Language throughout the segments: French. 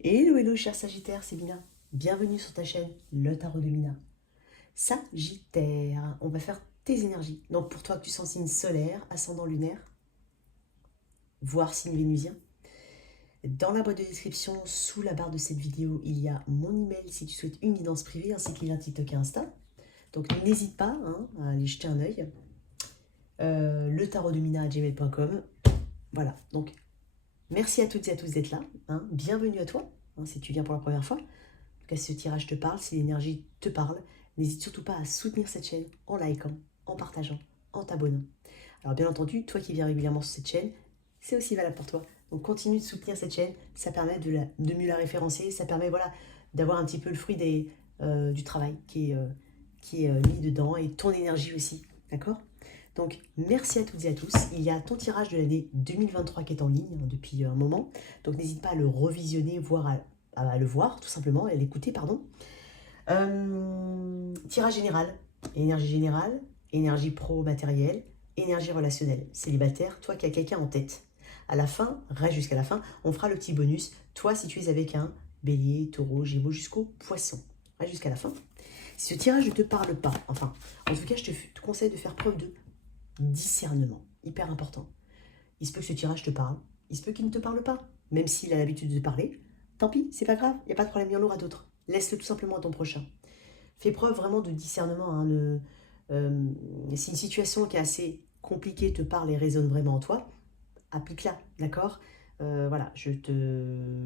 Hello, hello, cher Sagittaire, c'est Mina. Bienvenue sur ta chaîne, le tarot de Mina. Sagittaire, on va faire tes énergies. Donc pour toi que tu sens signe solaire, ascendant lunaire, voire signe vénusien. Dans la boîte de description, sous la barre de cette vidéo, il y a mon email si tu souhaites une guidance privée, ainsi qu'il y a un TikTok et Insta. Donc n'hésite pas à aller jeter un œil. Le tarot de Mina@gmail.com. Voilà, donc merci à toutes et à tous d'être là. Bienvenue à toi, si tu viens pour la première fois. En tout cas, si ce tirage te parle, si l'énergie te parle, n'hésite surtout pas à soutenir cette chaîne en likant, en partageant, en t'abonnant. Alors bien entendu, toi qui viens régulièrement sur cette chaîne, c'est aussi valable pour toi. Donc continue de soutenir cette chaîne, ça permet de mieux la référencer, ça permet d'avoir un petit peu le fruit du travail qui est mis dedans et ton énergie aussi, d'accord? Donc merci à toutes et à tous. Il y a ton tirage de l'année 2023 qui est en ligne depuis un moment, donc n'hésite pas à le revisionner, voire à le voir tout simplement, à l'écouter, pardon. Tirage général, énergie pro-matérielle, énergie relationnelle, célibataire, toi qui as quelqu'un en tête. À la fin, reste jusqu'à la fin, on fera le petit bonus. Toi, si tu es avec un bélier, taureau, gémeaux jusqu'au poisson, reste jusqu'à la fin. Si ce tirage ne te parle pas, enfin, en tout cas, je te conseille de faire preuve de discernement, hyper important. Il se peut que ce tirage te parle, il se peut qu'il ne te parle pas, même s'il a l'habitude de parler. Tant pis, c'est pas grave, il n'y a pas de problème, il y en aura d'autres. Laisse-le tout simplement à ton prochain. Fais preuve vraiment de discernement. Si une situation qui est assez compliquée te parle et résonne vraiment en toi, applique-la, d'accord? Voilà,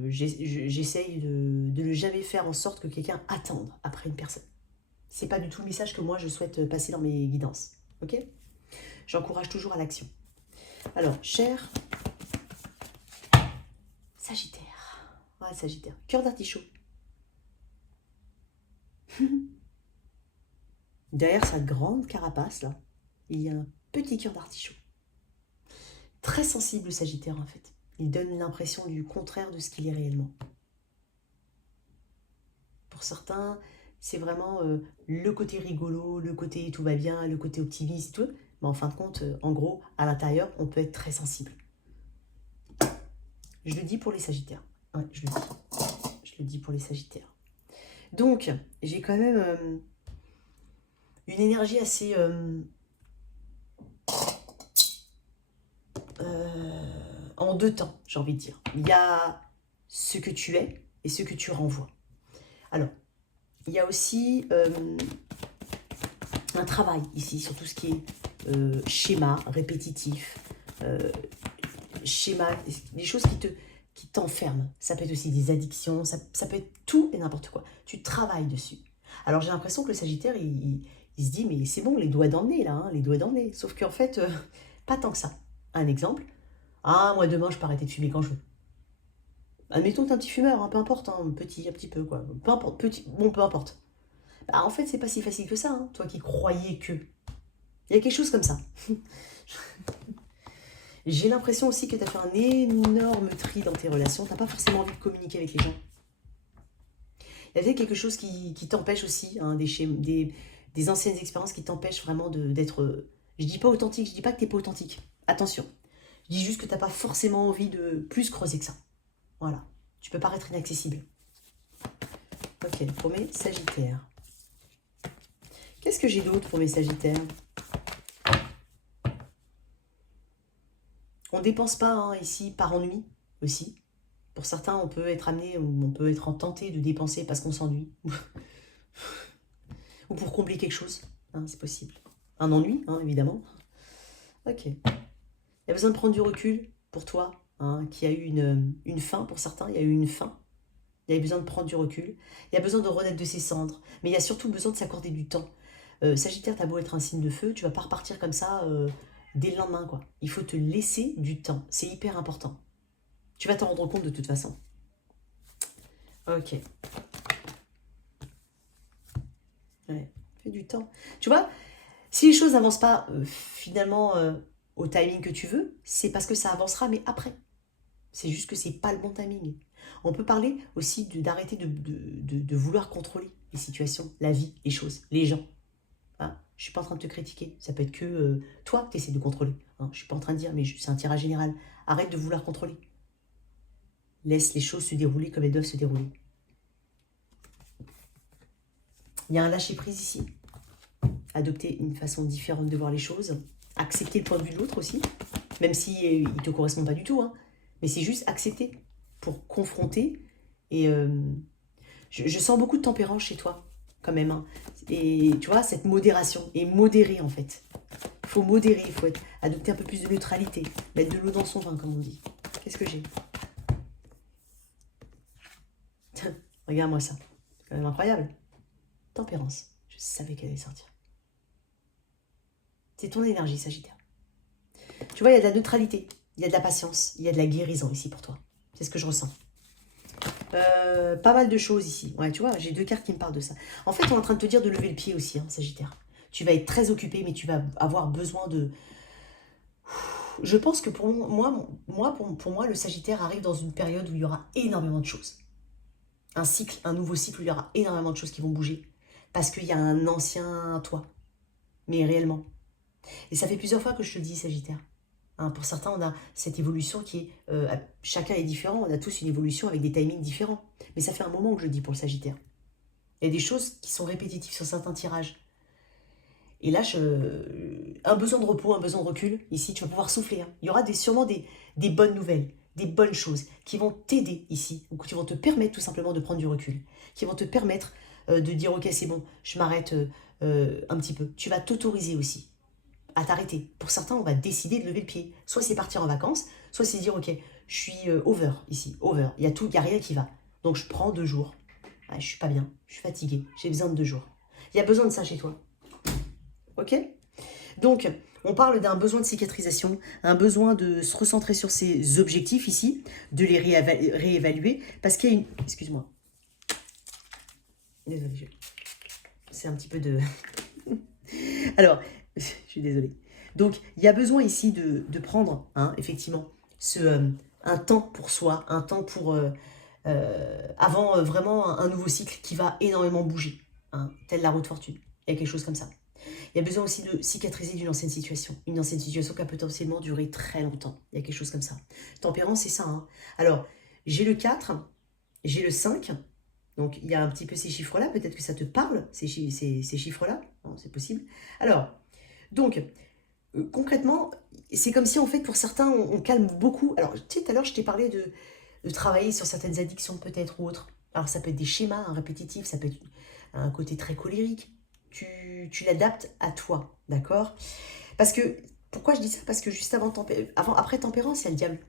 j'essaye de ne jamais faire en sorte que quelqu'un attende après une personne. C'est pas du tout le message que moi je souhaite passer dans mes guidances, ok? J'encourage toujours à l'action. Alors, cher Sagittaire, ouais, Sagittaire, cœur d'artichaut. Derrière sa grande carapace, là, il y a un petit cœur d'artichaut. Très sensible, le Sagittaire, en fait. Il donne l'impression du contraire de ce qu'il est réellement. Pour certains, c'est vraiment le côté rigolo, le côté tout va bien, le côté optimiste, tout. Mais en fin de compte, en gros, à l'intérieur, on peut être très sensible. Je le dis pour les Sagittaires. Ouais, je le dis. Je le dis pour les Sagittaires. Donc, j'ai quand même une énergie assez... en deux temps, j'ai envie de dire. Il y a ce que tu es et ce que tu renvoies. Alors, il y a aussi un travail ici sur tout ce qui est schéma répétitif, schéma, des choses qui t'enferment. Ça peut être aussi des addictions, ça peut être tout et n'importe quoi. Tu travailles dessus. Alors j'ai l'impression que le Sagittaire, il se dit, mais c'est bon, les doigts dans le nez, là, les doigts dans le nez. Sauf qu'en fait, pas tant que ça. Un exemple, ah, moi demain, je peux arrêter de fumer quand je veux. Admettons que t'es un petit fumeur, peu importe, un petit peu, quoi. Peu importe, petit, bon, peu importe. Bah, en fait, c'est pas si facile que ça, toi qui croyais que. Il y a quelque chose comme ça. J'ai l'impression aussi que tu as fait un énorme tri dans tes relations. Tu n'as pas forcément envie de communiquer avec les gens. Il y a peut-être quelque chose qui t'empêche aussi, des anciennes expériences qui t'empêchent vraiment d'être... Je dis pas authentique, je dis pas que tu n'es pas authentique. Attention. Je dis juste que tu n'as pas forcément envie de plus creuser que ça. Voilà. Tu peux paraître inaccessible. Ok, pour mes Sagittaires. Qu'est-ce que j'ai d'autre pour mes Sagittaires? On ne dépense pas ici par ennui aussi. Pour certains, on peut être amené ou on peut être tenté de dépenser parce qu'on s'ennuie. Ou pour combler quelque chose. C'est possible. Un ennui, évidemment. Ok. Il y a besoin de prendre du recul pour toi, qui a eu une fin. Pour certains, il y a eu une fin. Il y a besoin de prendre du recul. Il y a besoin de renaître de ses cendres. Mais il y a surtout besoin de s'accorder du temps. Sagittaire, t'as beau être un signe de feu, tu vas pas repartir comme ça dès le lendemain, quoi. Il faut te laisser du temps. C'est hyper important. Tu vas t'en rendre compte de toute façon. Ok. Ouais, fais du temps. Tu vois, si les choses n'avancent pas finalement au timing que tu veux, c'est parce que ça avancera, mais après. C'est juste que c'est pas le bon timing. On peut parler aussi d'arrêter de vouloir contrôler les situations, la vie, les choses, les gens. Je suis pas en train de te critiquer. Ça peut être que toi que tu essaies de contrôler. Je suis pas en train de dire, mais c'est un tirage général. Arrête de vouloir contrôler. Laisse les choses se dérouler comme elles doivent se dérouler. Il y a un lâcher-prise ici. Adopter une façon différente de voir les choses. Accepter le point de vue de l'autre aussi. Même si il ne te correspond pas du tout. Hein. Mais c'est juste accepter pour confronter. Et je sens beaucoup de tempérance chez toi, quand même. Hein. Et tu vois, cette modération. Et modérer, en fait. Il faut modérer, il faut adopter un peu plus de neutralité. Mettre de l'eau dans son vin, comme on dit. Qu'est-ce que j'ai? Regarde-moi ça. C'est quand même incroyable. Tempérance. Je savais qu'elle allait sortir. C'est ton énergie, Sagittaire. Tu vois, il y a de la neutralité. Il y a de la patience. Il y a de la guérison ici pour toi. C'est ce que je ressens. Pas mal de choses ici. Ouais, tu vois, j'ai 2 cartes qui me parlent de ça. En fait, on est en train de te dire de lever le pied aussi, hein, Sagittaire. Tu vas être très occupé, mais tu vas avoir besoin de... Je pense que pour moi, le Sagittaire arrive dans une période où il y aura énormément de choses. Un cycle, un nouveau cycle où il y aura énormément de choses qui vont bouger. Parce qu'il y a un ancien toi. Mais réellement. Et ça fait plusieurs fois que je te le dis, Sagittaire. Hein, pour certains, on a cette évolution qui est... chacun est différent. On a tous une évolution avec des timings différents. Mais ça fait un moment que je le dis pour le Sagittaire. Il y a des choses qui sont répétitives sur certains tirages. Et là, un besoin de repos, un besoin de recul. Ici, tu vas pouvoir souffler. Hein. Il y aura sûrement des bonnes nouvelles, des bonnes choses qui vont t'aider ici, ou qui vont te permettre tout simplement de prendre du recul, qui vont te permettre de dire, ok, c'est bon, je m'arrête un petit peu. Tu vas t'autoriser aussi à t'arrêter. Pour certains, on va décider de lever le pied. Soit c'est partir en vacances, soit c'est dire, ok, je suis over ici, over. Il y a rien qui va. Donc, je prends 2 jours. Ah, je suis pas bien, je suis fatiguée, j'ai besoin de 2 jours. Il y a besoin de ça chez toi. Ok? Donc, on parle d'un besoin de cicatrisation, un besoin de se recentrer sur ses objectifs ici, de les réévaluer, parce qu'il y a une... Excuse-moi. Désolée, c'est un petit peu de... Alors, je suis désolée. Donc, il y a besoin ici de prendre, hein, effectivement, un temps pour soi, un temps pour... avant vraiment un nouveau cycle qui va énormément bouger, hein, telle la roue de fortune. Il y a quelque chose comme ça. Il y a besoin aussi de cicatriser d'une ancienne situation. Une ancienne situation qui a potentiellement duré très longtemps. Il y a quelque chose comme ça. Tempérance, c'est ça. Hein. Alors, j'ai le 4, j'ai le 5. Donc, il y a un petit peu ces chiffres-là. Peut-être que ça te parle, ces chiffres-là. C'est possible. Alors, donc, concrètement, c'est comme si, en fait, pour certains, on calme beaucoup. Alors, tu sais, tout à l'heure, je t'ai parlé de travailler sur certaines addictions, peut-être, ou autres. Alors, ça peut être des schémas répétitifs, ça peut être un côté très colérique. Tu l'adaptes à toi, d'accord? Parce que, pourquoi je dis ça? Parce que juste après tempérance, il y a le diable.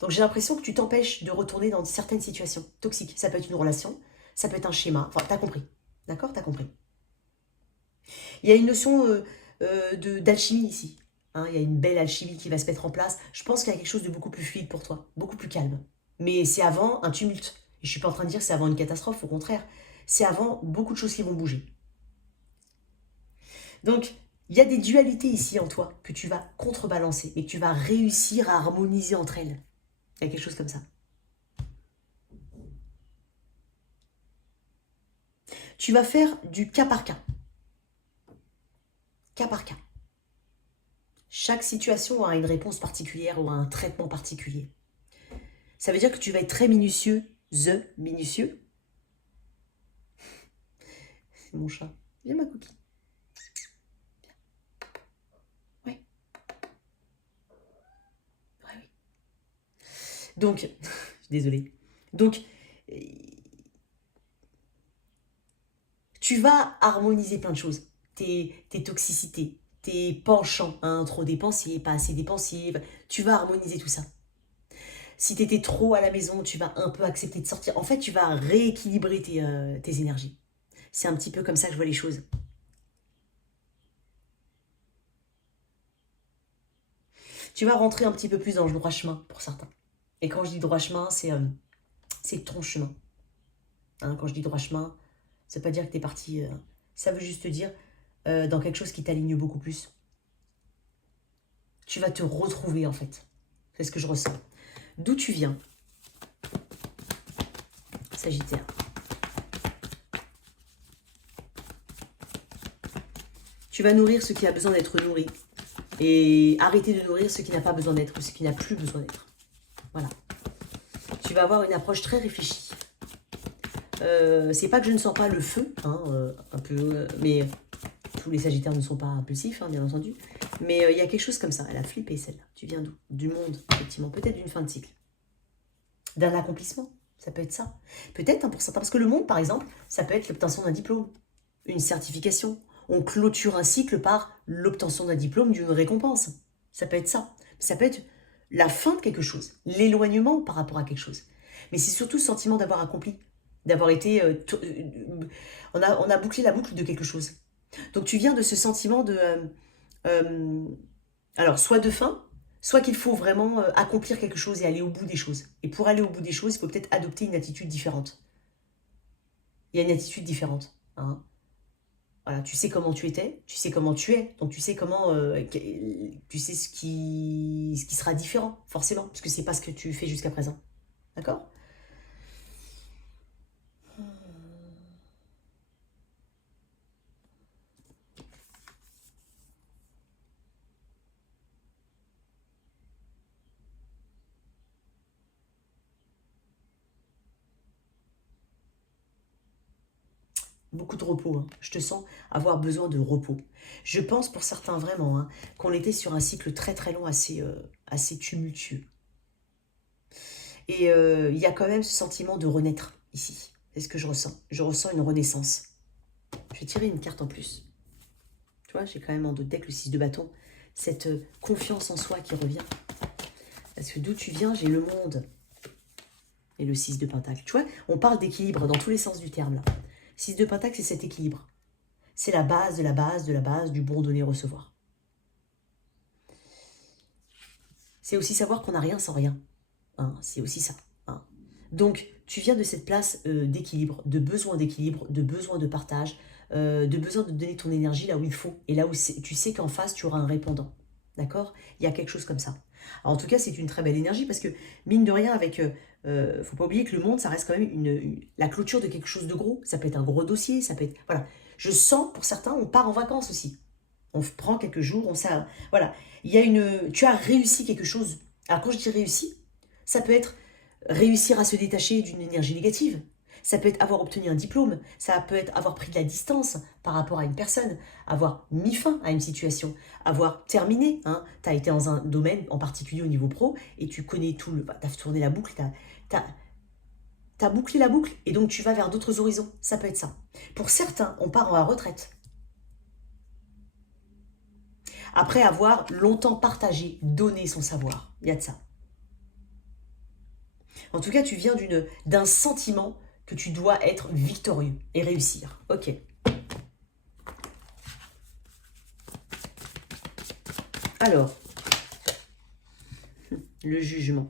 Donc j'ai l'impression que tu t'empêches de retourner dans certaines situations toxiques. Ça peut être une relation, ça peut être un schéma, enfin, t'as compris, d'accord? T'as compris. Il y a une notion d'alchimie ici. Hein, il y a une belle alchimie qui va se mettre en place. Je pense qu'il y a quelque chose de beaucoup plus fluide pour toi, beaucoup plus calme. Mais c'est avant un tumulte. Et je ne suis pas en train de dire que c'est avant une catastrophe, au contraire. C'est avant beaucoup de choses qui vont bouger. Donc, il y a des dualités ici en toi que tu vas contrebalancer et que tu vas réussir à harmoniser entre elles. Il y a quelque chose comme ça. Tu vas faire du cas par cas. Cas par cas. Chaque situation a une réponse particulière ou un traitement particulier. Ça veut dire que tu vas être très minutieux, minutieux. C'est mon chat. Viens ma coquille. Ouais. Ouais, oui. Donc, je suis désolée. Donc, tu vas harmoniser plein de choses. Tes toxicités, tes penchants, hein, trop dépensier, pas assez dépensier. Tu vas harmoniser tout ça. Si tu étais trop à la maison, tu vas un peu accepter de sortir. En fait, tu vas rééquilibrer tes énergies. C'est un petit peu comme ça que je vois les choses. Tu vas rentrer un petit peu plus dans le droit chemin pour certains. Et quand je dis droit chemin, c'est ton chemin. Hein, quand je dis droit chemin, ça ne veut pas dire que tu es parti... ça veut juste dire dans quelque chose qui t'aligne beaucoup plus. Tu vas te retrouver en fait. C'est ce que je ressens. D'où tu viens, Sagittaire. Tu vas nourrir ce qui a besoin d'être nourri. Et arrêter de nourrir ce qui n'a pas besoin d'être, ce qui n'a plus besoin d'être. Voilà. vas avoir une approche très réfléchie. C'est pas que je ne sens pas le feu, hein, un peu, mais tous les Sagittaires ne sont pas impulsifs, hein, bien entendu. Mais il y a quelque chose comme ça. Elle a flippé, celle-là. Tu viens d'où? Du monde, effectivement. Peut-être d'une fin de cycle. D'un accomplissement. Ça peut être ça. Peut-être, hein, pour certains. Parce que le monde, par exemple, ça peut être l'obtention d'un diplôme, une certification. On clôture un cycle par l'obtention d'un diplôme, d'une récompense. Ça peut être ça. Ça peut être la fin de quelque chose, l'éloignement par rapport à quelque chose. Mais c'est surtout le sentiment d'avoir accompli, d'avoir été... on a bouclé la boucle de quelque chose. Donc tu viens de ce sentiment de... alors, soit de fin, soit qu'il faut vraiment accomplir quelque chose et aller au bout des choses. Et pour aller au bout des choses, il faut peut-être adopter une attitude différente. Il y a une attitude différente. Hein. Voilà, tu sais comment tu étais, tu sais comment tu es, donc tu sais comment, tu sais ce qui sera différent, forcément, parce que c'est pas ce que tu fais jusqu'à présent. D'accord? Beaucoup de repos, hein. Je te sens avoir besoin de repos. Je pense pour certains vraiment hein, qu'on était sur un cycle très très long, assez tumultueux. Et il y a quand même ce sentiment de renaître ici. C'est ce que je ressens. Je ressens une renaissance. Je vais tirer une carte en plus. Tu vois, j'ai quand même en deux decks le 6 de bâton. Cette confiance en soi qui revient. Parce que d'où tu viens, j'ai le monde. Et le 6 de pentacle. Tu vois, on parle d'équilibre dans tous les sens du terme là. 6 de pentacle, c'est cet équilibre. C'est la base de la base de la base du bon donner-recevoir. C'est aussi savoir qu'on n'a rien sans rien. Hein, c'est aussi ça. Hein. Donc, tu viens de cette place d'équilibre, de besoin de partage, de besoin de donner ton énergie là où il faut. Et là où tu sais qu'en face, tu auras un répondant. D'accord? Il y a quelque chose comme ça. Alors, en tout cas, c'est une très belle énergie parce que, mine de rien, avec... faut pas oublier que le monde, ça reste quand même la clôture de quelque chose de gros. Ça peut être un gros dossier, ça peut être... Voilà. Je sens, pour certains, on part en vacances aussi. On prend quelques jours, voilà. Il y a tu as réussi quelque chose. Alors, quand je dis réussi, ça peut être réussir à se détacher d'une énergie négative. Ça peut être avoir obtenu un diplôme. Ça peut être avoir pris de la distance par rapport à une personne. Avoir mis fin à une situation. Avoir terminé. Hein. Tu as été dans un domaine en particulier au niveau pro et tu connais tout. Tu as tourné la boucle. Tu as bouclé la boucle et donc tu vas vers d'autres horizons. Ça peut être ça. Pour certains, on part en retraite. Après avoir longtemps partagé, donné son savoir. Il y a de ça. En tout cas, tu viens d'un sentiment que tu dois être victorieux et réussir. Ok. Alors, le jugement.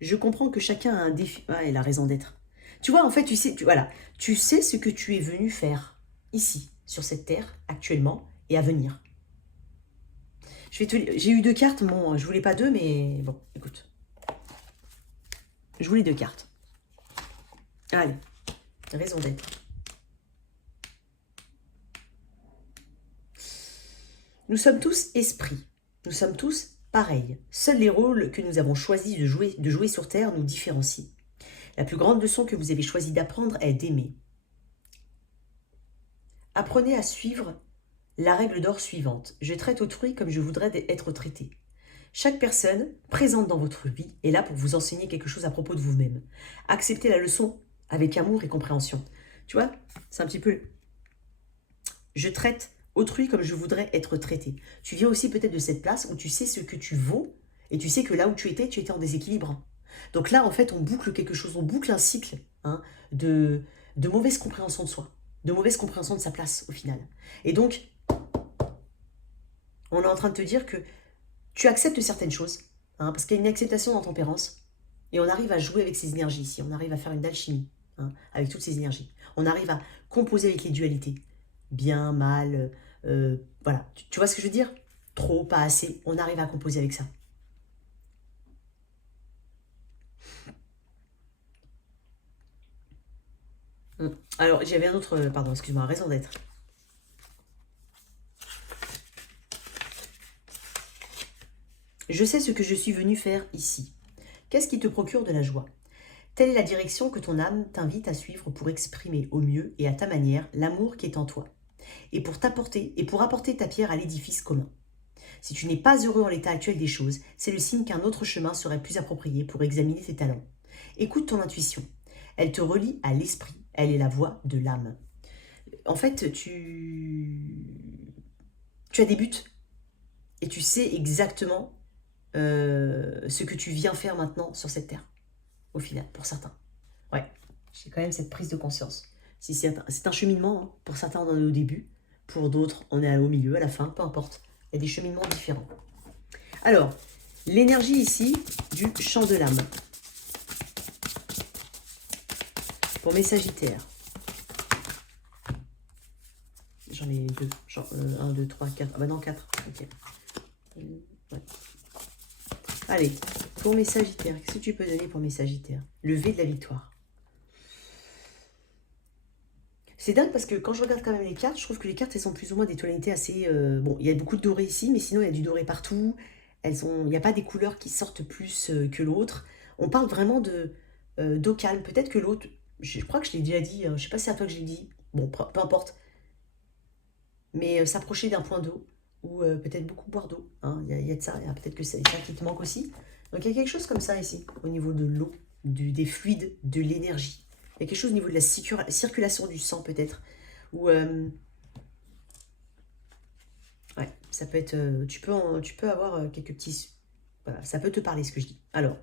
Je comprends que chacun a un défi. Ah, elle a raison d'être. Tu vois, en fait, voilà, tu sais ce que tu es venu faire ici, sur cette terre, actuellement et à venir. J'ai eu deux cartes, bon, je voulais pas deux, mais bon, écoute. Je voulais deux cartes. Allez, raison d'être. Nous sommes tous esprits. Nous sommes tous pareils. Seuls les rôles que nous avons choisi de jouer sur Terre nous différencient. La plus grande leçon que vous avez choisi d'apprendre est d'aimer. Apprenez à suivre la règle d'or suivante. Je traite autrui comme je voudrais être traité. Chaque personne présente dans votre vie est là pour vous enseigner quelque chose à propos de vous-même. Acceptez la leçon avec amour et compréhension. Tu vois, c'est un petit peu... Je traite autrui comme je voudrais être traité. Tu viens aussi peut-être de cette place où tu sais ce que tu vaux et tu sais que là où tu étais en déséquilibre. Donc là, en fait, on boucle quelque chose, on boucle un cycle hein, de mauvaise compréhension de soi, de mauvaise compréhension de sa place au final. Et donc, on est en train de te dire que tu acceptes certaines choses, hein, parce qu'il y a une acceptation en tempérance, et on arrive à jouer avec ces énergies ici, on arrive à faire une alchimie hein, avec toutes ces énergies. On arrive à composer avec les dualités, bien, mal, voilà. Tu vois ce que je veux dire? Trop, pas assez, on arrive à composer avec ça. Alors, j'avais un autre, pardon, excuse-moi, raison d'être. Je sais ce que je suis venu faire ici. Qu'est-ce qui te procure de la joie? Telle est la direction que ton âme t'invite à suivre pour exprimer au mieux et à ta manière l'amour qui est en toi et pour apporter ta pierre à l'édifice commun. Si tu n'es pas heureux en l'état actuel des choses, c'est le signe qu'un autre chemin serait plus approprié pour examiner tes talents. Écoute ton intuition. Elle te relie à l'esprit. Elle est la voix de l'âme. En fait, tu as des buts et tu sais exactement ce que tu viens faire maintenant sur cette terre, au final, pour certains. Ouais, j'ai quand même cette prise de conscience. Si c'est un cheminement, hein. Pour certains, on en est au début, pour d'autres, on est au milieu, à la fin, peu importe. Il y a des cheminements différents. Alors, l'énergie ici du champ de l'âme. Pour mes Sagittaires. J'en ai deux. 1, 2, 3, 4. Ah bah non, 4. Ok. Ouais. Allez, pour mes Sagittaires, qu'est-ce que tu peux donner pour mes Sagittaires? Le V de la victoire. C'est dingue parce que quand je regarde quand même les cartes, je trouve que les cartes, elles sont plus ou moins des tonalités assez... bon, il y a beaucoup de doré ici, mais sinon, il y a du doré partout. Il n'y a pas des couleurs qui sortent plus que l'autre. On parle vraiment d'eau calme. Peut-être que l'autre, je crois que je l'ai déjà dit, je ne sais pas si c'est à toi que je l'ai dit. Bon, peu importe. Mais s'approcher d'un point d'eau, ou peut-être beaucoup boire d'eau. Hein, il y a de ça, peut-être que c'est ça qui te manque aussi. Donc il y a quelque chose comme ça ici, au niveau de l'eau, des fluides, de l'énergie. Il y a quelque chose au niveau de la circulation du sang peut-être. Ou ouais, ça peut être... tu peux avoir quelques petits... Voilà, ça peut te parler ce que je dis. Alors,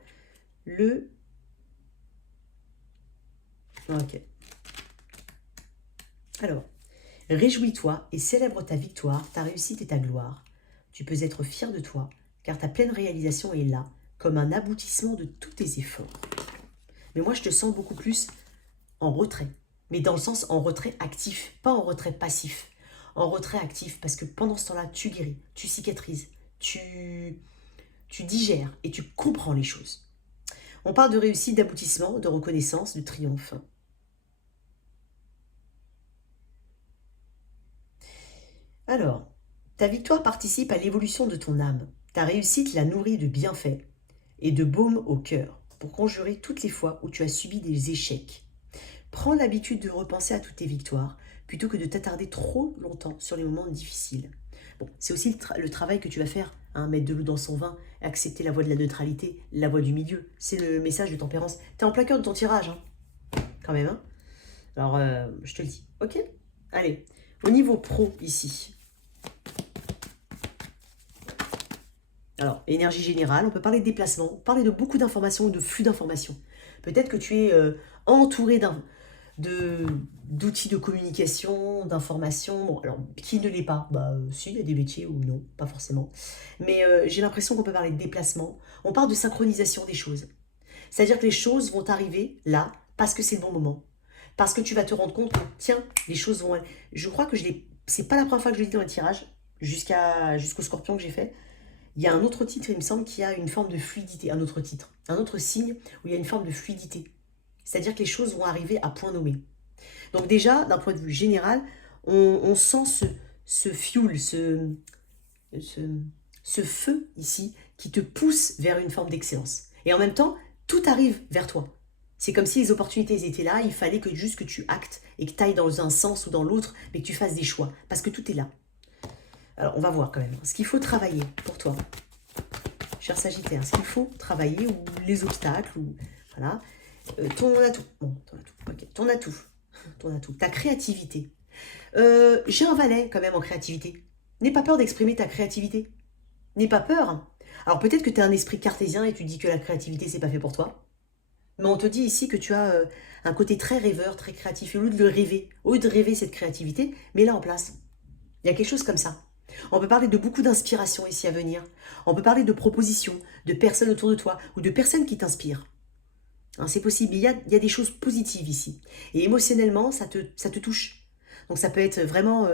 ok. Alors, réjouis-toi et célèbre ta victoire, ta réussite et ta gloire. Tu peux être fier de toi, car ta pleine réalisation est là, comme un aboutissement de tous tes efforts. Mais moi, je te sens beaucoup plus en retrait. Mais dans le sens en retrait actif, pas en retrait passif. En retrait actif, parce que pendant ce temps-là, tu guéris, tu cicatrises, tu digères et tu comprends les choses. On parle de réussite, d'aboutissement, de reconnaissance, de triomphe. Alors, ta victoire participe à l'évolution de ton âme. Ta réussite la nourrit de bienfaits et de baume au cœur pour conjurer toutes les fois où tu as subi des échecs. Prends l'habitude de repenser à toutes tes victoires plutôt que de t'attarder trop longtemps sur les moments difficiles. Bon, c'est aussi le travail que tu vas faire, hein, mettre de l'eau dans son vin, accepter la voie de la neutralité, la voie du milieu. C'est le message de tempérance. T'es en plein cœur de ton tirage, hein, quand même. Hein. Alors, je te le dis. Ok. Allez, au niveau pro, ici. Alors, énergie générale, on peut parler de déplacement, parler de beaucoup d'informations, de flux d'informations. Peut-être que tu es entouré d'outils de communication, d'information. Bon, alors, qui ne l'est pas? Bah, si, il y a des métiers ou non, pas forcément. Mais j'ai l'impression qu'on peut parler de déplacement. On parle de synchronisation des choses. C'est-à-dire que les choses vont arriver là, parce que c'est le bon moment. Parce que tu vas te rendre compte que, tiens, les choses vont... Je crois que c'est pas la première fois que je le dis dans le tirage, jusqu'au scorpion que j'ai fait. Il y a un autre titre, il me semble, qui a une forme de fluidité. Un autre titre, un autre signe où il y a une forme de fluidité. C'est-à-dire que les choses vont arriver à point nommé. Donc déjà, d'un point de vue général, on sent ce fuel, ce feu ici qui te pousse vers une forme d'excellence. Et en même temps, tout arrive vers toi. C'est comme si les opportunités étaient là, il fallait juste que tu actes et que tu ailles dans un sens ou dans l'autre, mais que tu fasses des choix, parce que tout est là. Alors, on va voir quand même. Ce qu'il faut travailler pour toi, cher Sagittaire, ce qu'il faut travailler, ou les obstacles, ou voilà, ton atout. Bon, ton atout, ok. Ton atout, ta créativité. J'ai un valet quand même en créativité. N'aie pas peur d'exprimer ta créativité. N'aie pas peur. Alors peut-être que tu as un esprit cartésien et tu dis que la créativité, c'est pas fait pour toi. Mais on te dit ici que tu as un côté très rêveur, très créatif. Et au lieu de rêver cette créativité, mets-la en place. Il y a quelque chose comme ça. On peut parler de beaucoup d'inspiration ici à venir. On peut parler de propositions, de personnes autour de toi ou de personnes qui t'inspirent. Hein, c'est possible. Il y a des choses positives ici. Et émotionnellement, ça te touche. Donc ça peut être vraiment...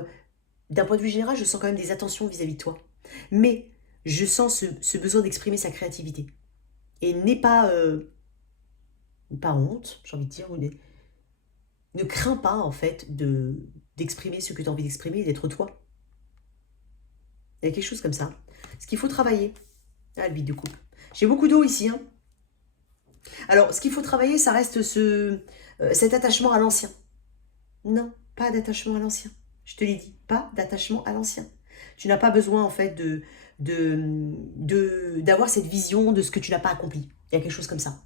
d'un point de vue général, je sens quand même des attentions vis-à-vis de toi. Mais je sens ce besoin d'exprimer sa créativité. Et n'aie pas honte, j'ai envie de dire, ne crains pas, en fait, d'exprimer ce que tu as envie d'exprimer et d'être toi. Il y a quelque chose comme ça. Ce qu'il faut travailler. Ah, le vide de couple. J'ai beaucoup d'eau ici. Hein. Alors, ce qu'il faut travailler, ça reste cet attachement à l'ancien. Non, pas d'attachement à l'ancien. Je te l'ai dit, pas d'attachement à l'ancien. Tu n'as pas besoin, en fait, d'avoir cette vision de ce que tu n'as pas accompli. Il y a quelque chose comme ça.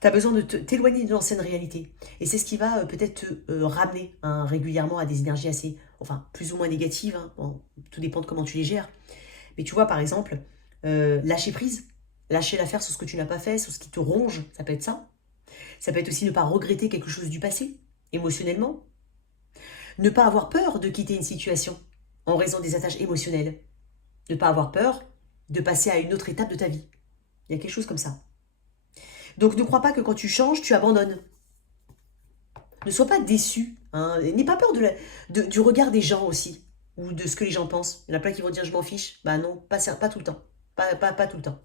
Tu as besoin de t'éloigner de l'ancienne réalité. Et c'est ce qui va peut-être te ramener hein, régulièrement à des énergies assez, enfin, plus ou moins négatives. Hein. Bon, tout dépend de comment tu les gères. Mais tu vois, par exemple, lâcher prise, lâcher l'affaire sur ce que tu n'as pas fait, sur ce qui te ronge, ça peut être ça. Ça peut être aussi ne pas regretter quelque chose du passé, émotionnellement. Ne pas avoir peur de quitter une situation en raison des attaches émotionnelles. Ne pas avoir peur de passer à une autre étape de ta vie. Il y a quelque chose comme ça. Donc ne crois pas que quand tu changes, tu abandonnes. Ne sois pas déçu. Hein. N'aie pas peur du regard des gens aussi. Ou de ce que les gens pensent. Il y en a plein qui vont dire je m'en fiche. Bah non, pas tout le temps. Pas tout le temps.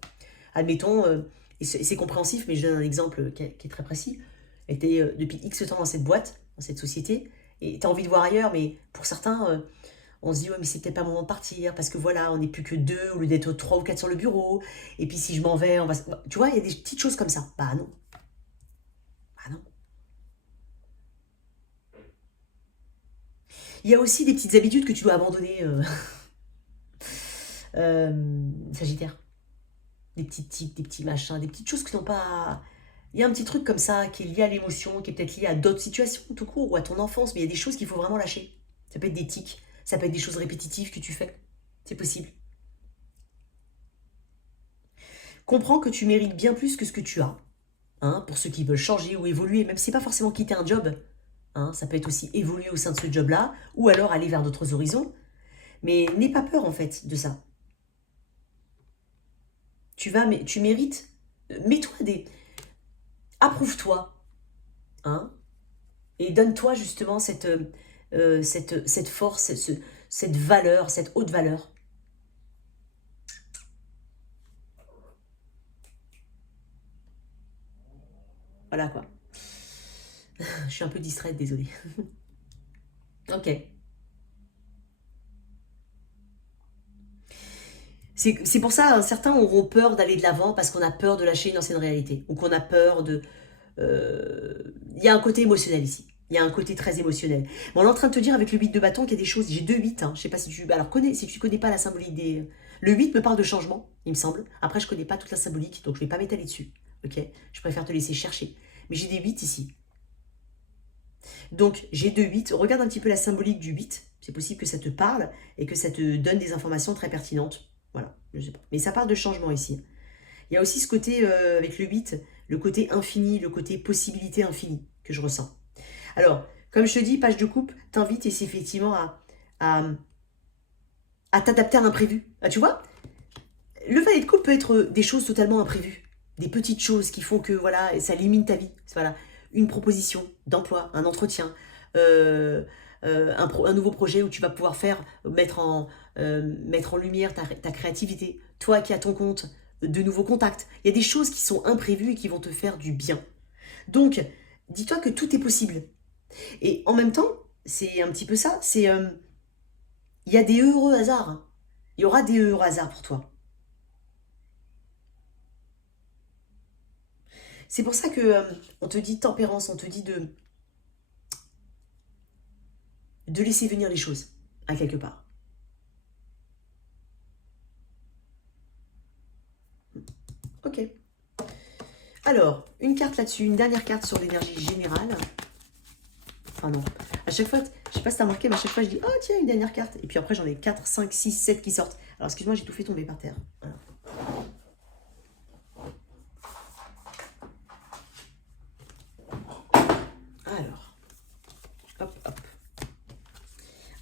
Admettons, et c'est compréhensif, mais je donne un exemple qui est très précis. Tu es depuis X temps dans cette boîte, dans cette société, et tu as envie de voir ailleurs, mais pour certains, on se dit ouais mais c'est peut-être pas le moment de partir, parce que voilà, on n'est plus que deux, au lieu d'être trois ou quatre sur le bureau, et puis si je m'en vais, on va... Tu vois, il y a des petites choses comme ça. Bah non. Bah non. Il y a aussi des petites habitudes que tu dois abandonner, Sagittaire. Des petits tics, des petits machins, des petites choses qui n'ont pas... Il y a un petit truc comme ça qui est lié à l'émotion, qui est peut-être lié à d'autres situations tout court, ou à ton enfance, mais il y a des choses qu'il faut vraiment lâcher. Ça peut être des tics, ça peut être des choses répétitives que tu fais. C'est possible. Comprends que tu mérites bien plus que ce que tu as. Hein, pour ceux qui veulent changer ou évoluer, même si c'est pas forcément quitter un job. Hein, ça peut être aussi évoluer au sein de ce job-là, ou alors aller vers d'autres horizons. Mais n'aie pas peur en fait de ça. Tu mérites. Mets-toi des. Approuve-toi. Hein, et donne-toi justement cette force, cette valeur, cette haute valeur. Voilà quoi. Je suis un peu distraite, désolée. Ok. C'est pour ça, hein, certains auront peur d'aller de l'avant parce qu'on a peur de lâcher une ancienne réalité. Ou qu'on a peur de... Il y a un côté émotionnel ici. Il y a un côté très émotionnel. Mais on est en train de te dire avec le 8 de bâton qu'il y a des choses... J'ai deux 8, hein, je sais pas si tu... Alors, si tu connais pas la symbolique des... Le 8 me parle de changement, il me semble. Après, je connais pas toute la symbolique, donc je vais pas m'étaler dessus. Ok. Je préfère te laisser chercher. Mais j'ai des 8 ici. Donc, j'ai deux 8. Regarde un petit peu la symbolique du 8. C'est possible que ça te parle et que ça te donne des informations très pertinentes. Voilà, je sais pas. Mais ça parle de changement ici. Il y a aussi ce côté, avec le 8, le côté infini, le côté possibilité infinie que je ressens. Alors, comme je te dis, page de coupe t'invite effectivement à, à t'adapter à l'imprévu. Ah, tu vois, le valet de coupe peut être des choses totalement imprévues. Des petites choses qui font que voilà, ça limite ta vie. Voilà, une proposition d'emploi, un entretien, un nouveau projet où tu vas pouvoir mettre en lumière ta créativité. Toi qui as ton compte, de nouveaux contacts. Il y a des choses qui sont imprévues et qui vont te faire du bien. Donc, dis-toi que tout est possible. Et en même temps, c'est un petit peu ça, il y a des heureux hasards. Hein. Il y aura des heureux hasards pour toi. C'est pour ça que on te dit tempérance, on te dit de laisser venir les choses, à quelque part. Ok. Alors, une carte là-dessus, une dernière carte sur l'énergie générale. Enfin non, à chaque fois, je sais pas si t'as remarqué, mais à chaque fois je dis, oh tiens, une dernière carte. Et puis après j'en ai 4, 5, 6, 7 qui sortent. Alors excuse-moi, j'ai tout fait tomber par terre. Voilà. Alors, hop, hop.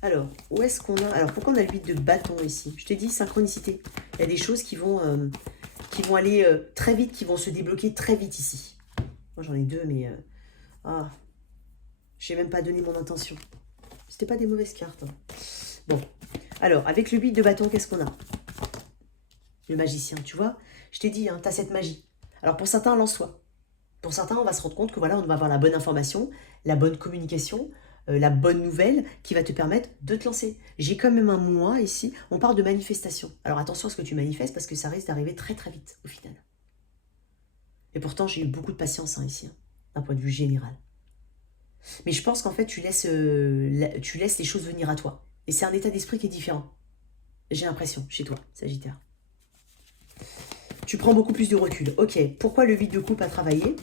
Alors, où est-ce qu'on a... Alors, pourquoi on a le 8 de bâton ici? Je t'ai dit, synchronicité. Il y a des choses qui vont aller très vite, qui vont se débloquer très vite ici. Moi, j'en ai deux, mais... Ah, je n'ai même pas donné mon intention. C'était pas des mauvaises cartes. Hein. Bon, alors, avec le 8 de bâton, qu'est-ce qu'on a? Le magicien, tu vois? Je t'ai dit, hein, tu as cette magie. Alors, pour certains, lance-toi. Pour certains, on va se rendre compte que voilà, on va avoir la bonne information, la bonne communication, la bonne nouvelle qui va te permettre de te lancer. J'ai quand même un mois ici, on parle de manifestation. Alors attention à ce que tu manifestes parce que ça risque d'arriver très très vite au final. Et pourtant, j'ai eu beaucoup de patience ici, d'un point de vue général. Mais je pense qu'en fait, tu laisses les choses venir à toi. Et c'est un état d'esprit qui est différent. J'ai l'impression, chez toi, Sagittaire. Tu prends beaucoup plus de recul. Ok, pourquoi le vide de coupe à travailler?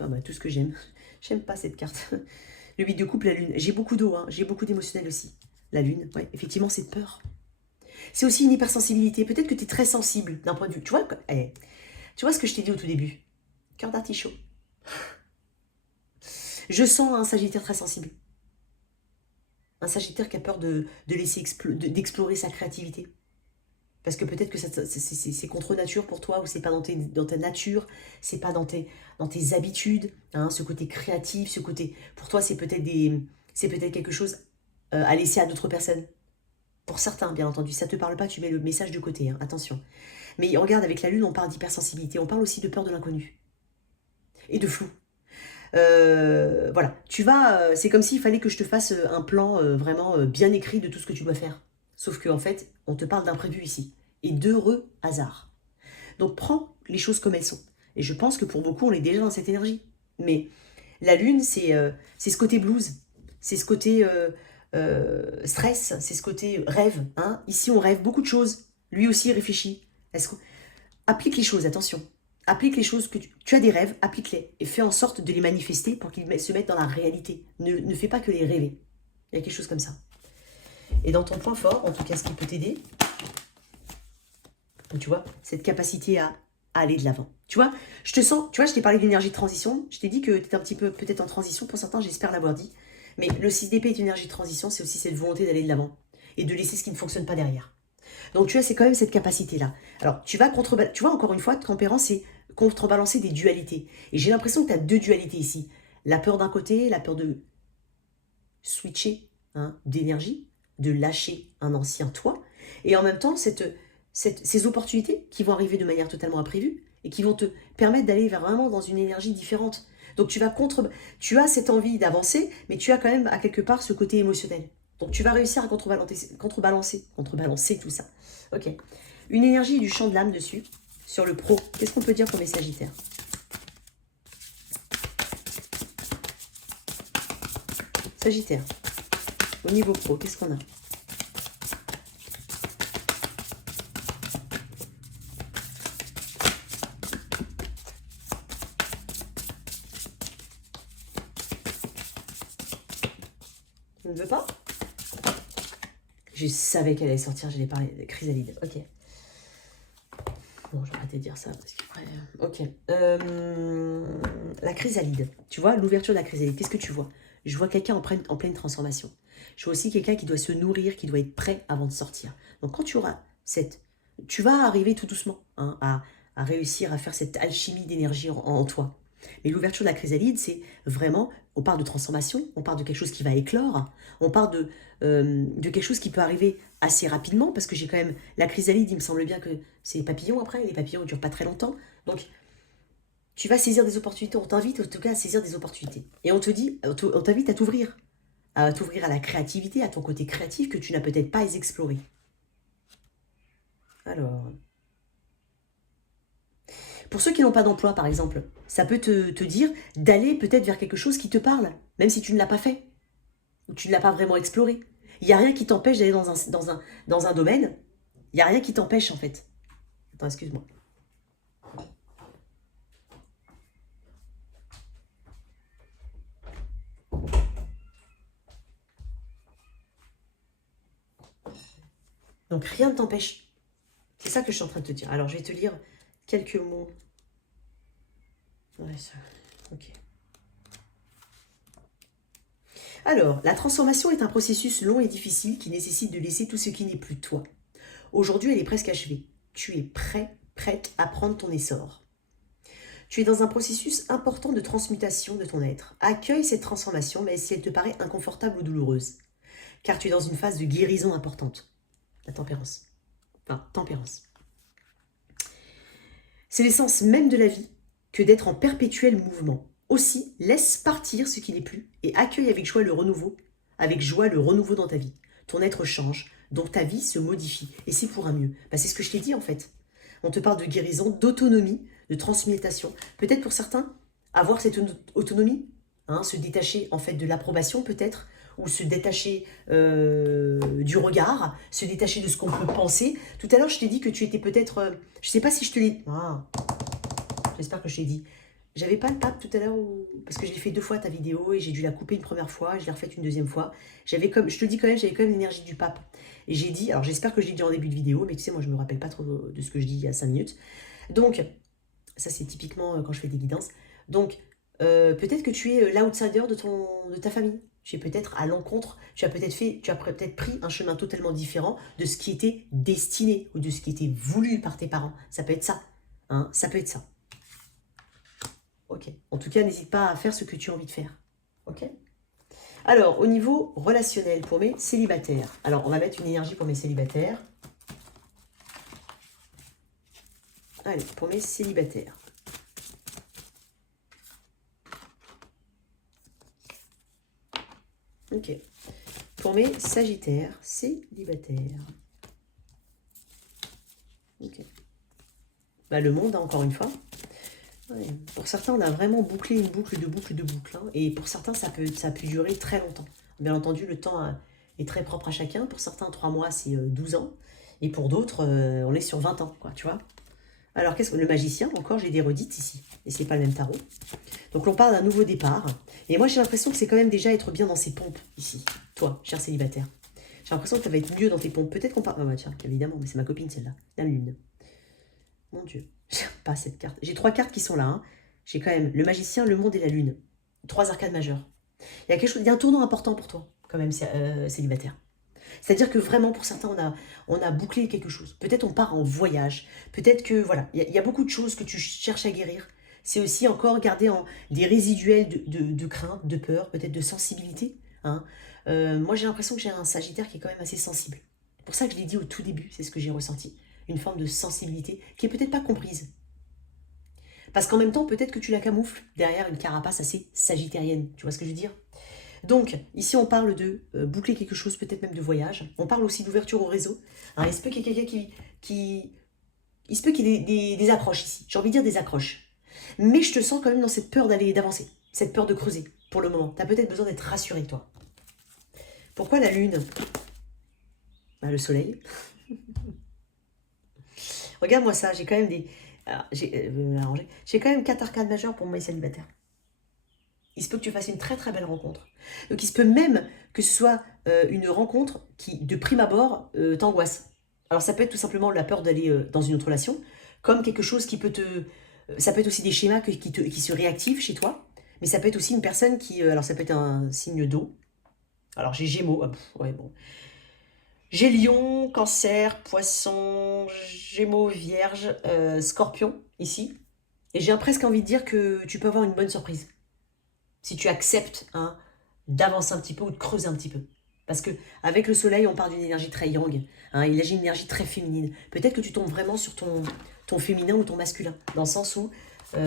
Ah bah, tout ce que j'aime. J'aime pas cette carte. Le vide de coupe, la lune. J'ai beaucoup d'eau, hein. J'ai beaucoup d'émotionnel aussi. La lune, ouais, effectivement, c'est peur. C'est aussi une hypersensibilité. Peut-être que tu es très sensible d'un point de vue. Tu vois ce que je t'ai dit au tout début? Cœur d'artichaut. Je sens un Sagittaire très sensible. Un Sagittaire qui a peur de laisser d'explorer sa créativité. Parce que peut-être que c'est contre nature pour toi, ou c'est pas dans ta nature, c'est pas dans tes habitudes, hein, ce côté créatif, ce côté... Pour toi, c'est peut-être quelque chose à laisser à d'autres personnes. Pour certains, bien entendu. Ça te parle pas, tu mets le message de côté, hein, attention. Mais regarde, avec la lune, on parle d'hypersensibilité, on parle aussi de peur de l'inconnu. Et de flou. Voilà, c'est comme s'il fallait que je te fasse un plan vraiment bien écrit de tout ce que tu dois faire. Sauf qu'en fait, on te parle d'imprévu ici. Et d'heureux hasards. Donc prends les choses comme elles sont. Et je pense que pour beaucoup, on est déjà dans cette énergie. Mais la lune, c'est ce côté blues. C'est ce côté stress. C'est ce côté rêve. Hein. Ici, on rêve beaucoup de choses. Lui aussi réfléchit. Applique les choses, attention. Applique les choses que tu as des rêves, applique-les. Et fais en sorte de les manifester pour qu'ils se mettent dans la réalité. Ne fais pas que les rêver. Il y a quelque chose comme ça. Et dans ton point fort, en tout cas, ce qui peut t'aider, tu vois, cette capacité à aller de l'avant. Tu vois, je te sens, tu vois, je t'ai parlé d'énergie de transition. Je t'ai dit que tu étais un petit peu peut-être en transition. Pour certains, j'espère l'avoir dit. Mais le 6 d'épée est une énergie de transition. C'est aussi cette volonté d'aller de l'avant. Et de laisser ce qui ne fonctionne pas derrière. Donc tu as, c'est quand même cette capacité-là. Alors, tu vois, encore une fois, tempérance, c'est contrebalancer des dualités. Et j'ai l'impression que tu as deux dualités ici. La peur d'un côté, la peur de switcher d'énergie, de lâcher un ancien toi. Et en même temps, ces opportunités qui vont arriver de manière totalement imprévue et qui vont te permettre d'aller vraiment dans une énergie différente. Donc tu as cette envie d'avancer, mais tu as quand même à quelque part ce côté émotionnel. Donc tu vas réussir à contrebalancer tout ça. Ok. Une énergie du champ de l'âme dessus, sur le pro. Qu'est-ce qu'on peut dire pour mes Sagittaires? Sagittaire. Au niveau pro, qu'est-ce qu'on a? Tu ne veux pas? Je savais qu'elle allait sortir, j'allais parler de chrysalide. Ok. Bon, je vais arrêter de dire ça parce qu'après... Ok. La chrysalide. Tu vois, l'ouverture de la chrysalide. Qu'est-ce que tu vois? Je vois quelqu'un en pleine transformation. Je vois aussi quelqu'un qui doit se nourrir, qui doit être prêt avant de sortir. Donc quand tu auras tu vas arriver tout doucement à réussir à faire cette alchimie d'énergie en toi. Mais l'ouverture de la chrysalide, c'est vraiment, on parle de transformation, on parle de quelque chose qui va éclore, on parle de quelque chose qui peut arriver assez rapidement, parce que j'ai quand même, la chrysalide, il me semble bien que c'est les papillons après, et les papillons ne durent pas très longtemps. Donc, tu vas saisir des opportunités, on t'invite en tout cas à saisir des opportunités. Et on t'invite à t'ouvrir à la créativité, à ton côté créatif que tu n'as peut-être pas exploré. Alors... Pour ceux qui n'ont pas d'emploi, par exemple, ça peut te dire d'aller peut-être vers quelque chose qui te parle, même si tu ne l'as pas fait, ou tu ne l'as pas vraiment exploré. Il n'y a rien qui t'empêche d'aller dans un domaine. Il n'y a rien qui t'empêche, en fait. Attends, excuse-moi. Donc, rien ne t'empêche. C'est ça que je suis en train de te dire. Alors, je vais te lire quelques mots. Ouais, ça... Ok. Alors, la transformation est un processus long et difficile qui nécessite de laisser tout ce qui n'est plus toi. Aujourd'hui, elle est presque achevée. Tu es prête à prendre ton essor. Tu es dans un processus important de transmutation de ton être. Accueille cette transformation, même si elle te paraît inconfortable ou douloureuse. Car tu es dans une phase de guérison importante. La tempérance. Enfin, tempérance. C'est l'essence même de la vie que d'être en perpétuel mouvement. Aussi, laisse partir ce qui n'est plus et accueille avec joie le renouveau dans ta vie. Ton être change, donc ta vie se modifie. Et c'est pour un mieux. C'est ce que je t'ai dit en fait. On te parle de guérison, d'autonomie, de transmutation. Peut-être pour certains, avoir cette autonomie, hein, se détacher en fait de l'approbation peut-être, ou se détacher du regard, se détacher de ce qu'on peut penser. Tout à l'heure, je t'ai dit que tu étais peut-être... je ne sais pas si je te l'ai... Ah, j'espère que je t'ai dit. J'avais pas le pape tout à l'heure, parce que j'ai fait 2 fois ta vidéo et j'ai dû la couper une première fois et je l'ai refaite une deuxième fois. J'avais comme, je te dis quand même, j'avais quand même l'énergie du pape. Et j'ai dit, alors j'espère que je l'ai dit en début de vidéo, mais tu sais, moi je me rappelle pas trop de ce que je dis il y a 5 minutes. Donc, ça c'est typiquement quand je fais des guidances. Donc, peut-être que tu es l'outsider de ta famille. Tu es peut-être à l'encontre, tu as peut-être pris un chemin totalement différent de ce qui était destiné ou de ce qui était voulu par tes parents. Ça peut être ça, hein, ça peut être ça. Ok. En tout cas, n'hésite pas à faire ce que tu as envie de faire. Ok. Alors, au niveau relationnel, pour mes célibataires. Alors, on va mettre une énergie pour mes célibataires. Allez, pour mes célibataires. Ok. Pour mes sagittaires, célibataires. Ok. Bah, le monde, hein, encore une fois. Ouais. Pour certains, on a vraiment bouclé une boucle de boucle de boucle. Hein. Et pour certains, ça peut durer très longtemps. Bien entendu, le temps est très propre à chacun. Pour certains, 3 mois, c'est 12 ans. Et pour d'autres, on est sur 20 ans, quoi, tu vois. Alors, qu'est-ce que le magicien, encore, j'ai des redites ici. Et c'est pas le même tarot. Donc, on parle d'un nouveau départ. Et moi, j'ai l'impression que c'est quand même déjà être bien dans ses pompes, ici. Toi, cher célibataire. J'ai l'impression que tu vas être mieux dans tes pompes. Peut-être qu'on parle... Ah bah tiens, évidemment, mais c'est ma copine, celle-là. La lune. Mon Dieu. J'aime pas cette carte. J'ai 3 cartes qui sont là. Hein. J'ai quand même le magicien, le monde et la lune. 3 arcades majeures. Il y a quelque chose, il y a un tournant important pour toi, quand même, célibataire. C'est-à-dire que vraiment, pour certains, on a bouclé quelque chose. Peut-être on part en voyage. Peut-être que, voilà, il y a beaucoup de choses que tu cherches à guérir. C'est aussi encore garder des résiduels de crainte, de peur, peut-être de sensibilité. Hein. Moi, j'ai l'impression que j'ai un Sagittaire qui est quand même assez sensible. C'est pour ça que je l'ai dit au tout début, c'est ce que j'ai ressenti. Une forme de sensibilité qui est peut-être pas comprise. Parce qu'en même temps, peut-être que tu la camoufles derrière une carapace assez sagittarienne. Tu vois ce que je veux dire? Donc, ici, on parle de boucler quelque chose, peut-être même de voyage. On parle aussi d'ouverture au réseau. Alors, il se peut qu'il y ait quelqu'un il se peut qu'il y ait des accroches ici. J'ai envie de dire des accroches. Mais je te sens quand même dans cette peur d'avancer, cette peur de creuser, pour le moment. Tu as peut-être besoin d'être rassuré, toi. Pourquoi la lune? Bah, le soleil. Regarde-moi ça, j'ai quand même j'ai quand même 4 arcades majeures pour mes célibataires. Il se peut que tu fasses une très très belle rencontre. Donc il se peut même que ce soit une rencontre qui, de prime abord, t'angoisse. Alors ça peut être tout simplement la peur d'aller dans une autre relation, comme quelque chose qui peut te... ça peut être aussi des schémas qui se réactivent chez toi, mais ça peut être aussi une personne qui... alors ça peut être un signe d'eau. Alors j'ai Gémeaux, ouais bon. J'ai Lion, Cancer, Poisson, Gémeaux, Vierge, Scorpion, ici. Et j'ai presque envie de dire que tu peux avoir une bonne surprise. Si tu acceptes hein, d'avancer un petit peu ou de creuser un petit peu. Parce que avec le soleil, on part d'une énergie très yang. Hein, il agit une énergie très féminine. Peut-être que tu tombes vraiment sur ton féminin ou ton masculin. Dans le sens où tu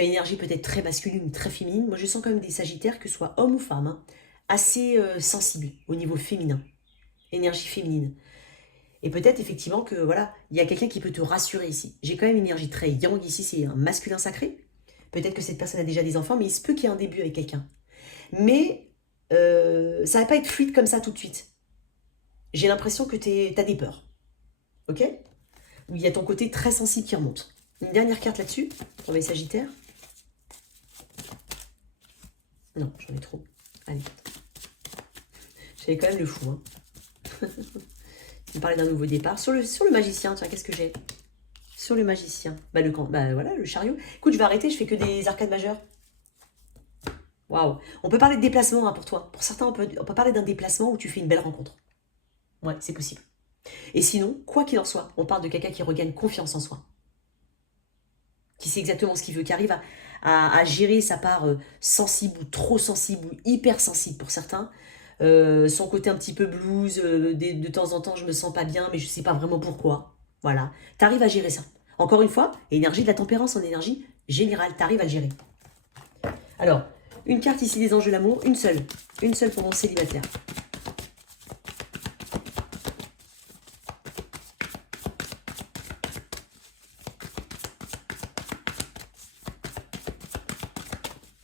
as une énergie peut-être très masculine ou très féminine. Moi, je sens quand même des sagittaires, que ce soit homme ou femme, hein, assez sensibles au niveau féminin. Énergie féminine. Et peut-être effectivement que voilà, il y a quelqu'un qui peut te rassurer ici. J'ai quand même une énergie très yang ici, c'est un masculin sacré. Peut-être que cette personne a déjà des enfants, mais il se peut qu'il y ait un début avec quelqu'un. Mais ça ne va pas être fluide comme ça tout de suite. J'ai l'impression que tu as des peurs. Ok? Où il y a ton côté très sensible qui remonte. Une dernière carte là-dessus, pour les Sagittaires. Non, j'en ai trop. Allez. J'avais quand même le fou. Hein. On parlait d'un nouveau départ. Sur le magicien, tiens, qu'est-ce que j'ai? Sur le magicien. Bah, voilà, le chariot. Écoute, je vais arrêter, je fais que des arcades majeures. Waouh. On peut parler de déplacement hein, pour toi. Pour certains, on peut parler d'un déplacement où tu fais une belle rencontre. Ouais, c'est possible. Et sinon, quoi qu'il en soit, on parle de quelqu'un qui regagne confiance en soi. Qui sait exactement ce qu'il veut, qui arrive à gérer sa part sensible ou trop sensible ou hyper sensible pour certains. Son côté un petit peu blues, de temps en temps je me sens pas bien mais je sais pas vraiment pourquoi. Voilà, t'arrives à gérer ça. Encore une fois, énergie de la tempérance en énergie générale, t'arrives à le gérer. Alors, une carte ici des anges de l'amour, une seule pour mon célibataire.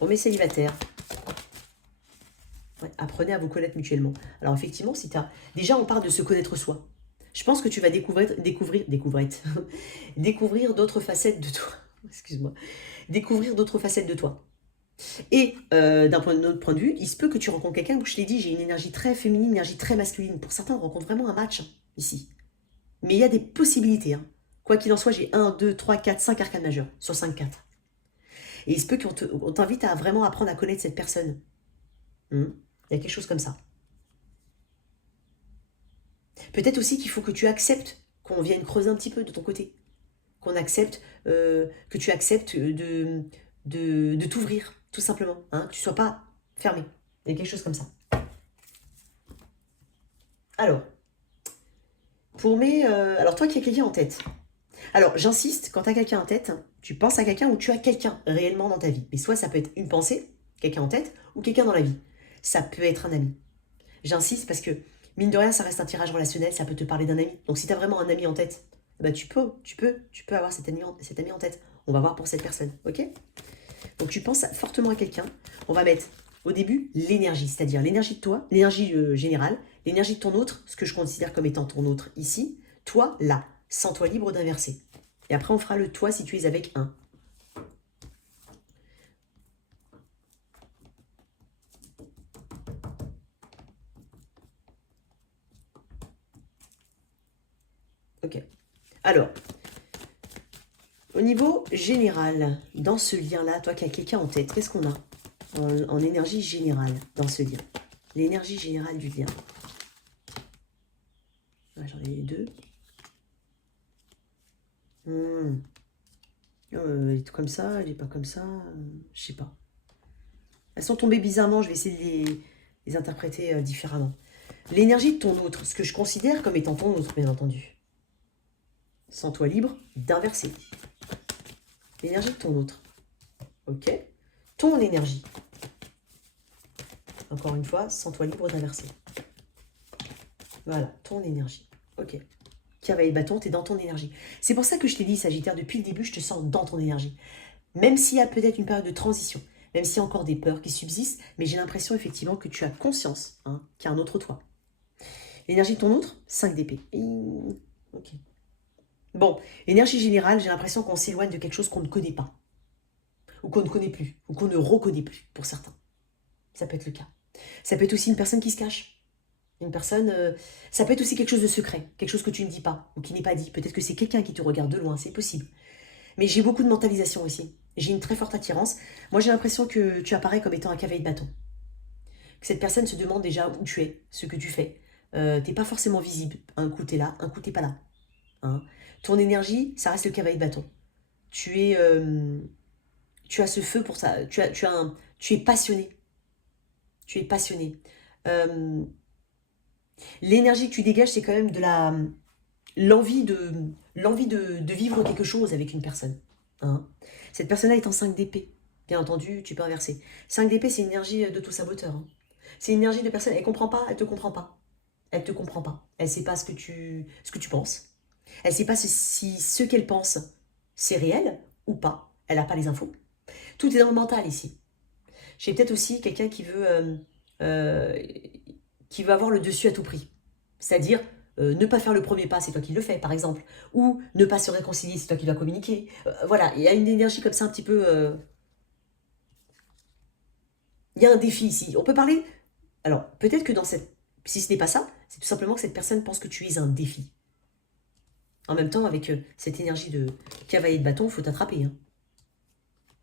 Pour mes célibataires, ouais, apprenez à vous connaître mutuellement. Alors effectivement, si tu as... Déjà, on parle de se connaître soi. Je pense que tu vas découvrir d'autres facettes de toi. Excuse-moi. Découvrir d'autres facettes de toi. Et d'un autre point de vue, il se peut que tu rencontres quelqu'un où je t'ai dit, j'ai une énergie très féminine, une énergie très masculine. Pour certains, on rencontre vraiment un match ici. Mais il y a des possibilités. Hein. Quoi qu'il en soit, j'ai 1, 2, 3, 4, 5 arcanes majeures sur 5 4. Et il se peut qu'on t'invite à vraiment apprendre à connaître cette personne. Il y a quelque chose comme ça. Peut-être aussi qu'il faut que tu acceptes qu'on vienne creuser un petit peu de ton côté. Qu'on accepte, que tu acceptes de t'ouvrir, tout simplement. Hein, que tu ne sois pas fermé. Il y a quelque chose comme ça. Alors, alors toi qui as quelqu'un en tête. Alors, j'insiste, quand tu as quelqu'un en tête, tu penses à quelqu'un ou tu as quelqu'un réellement dans ta vie. Mais soit ça peut être une pensée, quelqu'un en tête, ou quelqu'un dans la vie. Ça peut être un ami. J'insiste parce que, mine de rien, ça reste un tirage relationnel, ça peut te parler d'un ami. Donc si tu as vraiment un ami en tête, bah tu peux avoir cet ami en tête. On va voir pour cette personne, ok? Donc tu penses fortement à quelqu'un. On va mettre au début l'énergie, c'est-à-dire l'énergie de toi, l'énergie générale, l'énergie de ton autre, ce que je considère comme étant ton autre ici, toi là, sens-toi libre d'inverser. Et après on fera le toi si tu es avec un. Ok. Alors, au niveau général, dans ce lien-là, toi qui as quelqu'un en tête, qu'est-ce qu'on a en énergie générale dans ce lien? L'énergie générale du lien. Ah, j'en ai deux. Il est comme ça, il est pas comme ça, je sais pas. Elles sont tombées bizarrement, je vais essayer de les interpréter différemment. L'énergie de ton autre, ce que je considère comme étant ton autre, bien entendu. Sens-toi libre d'inverser. L'énergie de ton autre. Ok. Ton énergie. Encore une fois, sens-toi libre d'inverser. Voilà, ton énergie. Ok. Cavalier de bâton, tu es dans ton énergie. C'est pour ça que je t'ai dit, Sagittaire, depuis le début, je te sens dans ton énergie. Même s'il y a peut-être une période de transition, même s'il y a encore des peurs qui subsistent, mais j'ai l'impression effectivement que tu as conscience qu'il y a un autre toi. L'énergie de ton autre, 5 d'épée. Ok. Bon, énergie générale, j'ai l'impression qu'on s'éloigne de quelque chose qu'on ne connaît pas. Ou qu'on ne connaît plus. Ou qu'on ne reconnaît plus, pour certains. Ça peut être le cas. Ça peut être aussi une personne qui se cache. Une personne, ça peut être aussi quelque chose de secret, quelque chose que tu ne dis pas, ou qui n'est pas dit. Peut-être que c'est quelqu'un qui te regarde de loin, c'est possible. Mais j'ai beaucoup de mentalisation aussi. J'ai une très forte attirance. Moi, j'ai l'impression que tu apparais comme étant un cavalier de bâton. Que cette personne se demande déjà où tu es, ce que tu fais. T'es pas forcément visible. Un coup, t'es là, un coup, t'es pas là. Hein. Ton énergie, ça reste le cavalier de bâton. Tu as ce feu pour ça. Tu es passionné. Tu es passionné. L'énergie que tu dégages, c'est quand même l'envie de vivre quelque chose avec une personne. Hein. Cette personne-là est en 5 d'épée. Bien entendu, tu peux inverser. 5 d'épée, c'est une énergie de tout saboteur. Hein. C'est une énergie de personne, elle comprend pas, elle te comprend pas. Elle te comprend pas. Elle sait pas ce que tu penses. Elle sait pas si ce qu'elle pense, c'est réel ou pas. Elle n'a pas les infos. Tout est dans le mental ici. J'ai peut-être aussi quelqu'un euh, qui veut avoir le dessus à tout prix. C'est-à-dire, ne pas faire le premier pas, c'est toi qui le fais, par exemple. Ou ne pas se réconcilier, c'est toi qui dois communiquer. Voilà, il y a une énergie comme ça un petit peu... Il y a un défi ici. On peut parler... Alors, peut-être que si ce n'est pas ça, c'est tout simplement que cette personne pense que tu es un défi. En même temps, avec cette énergie de cavalier de bâton, il faut t'attraper. Hein.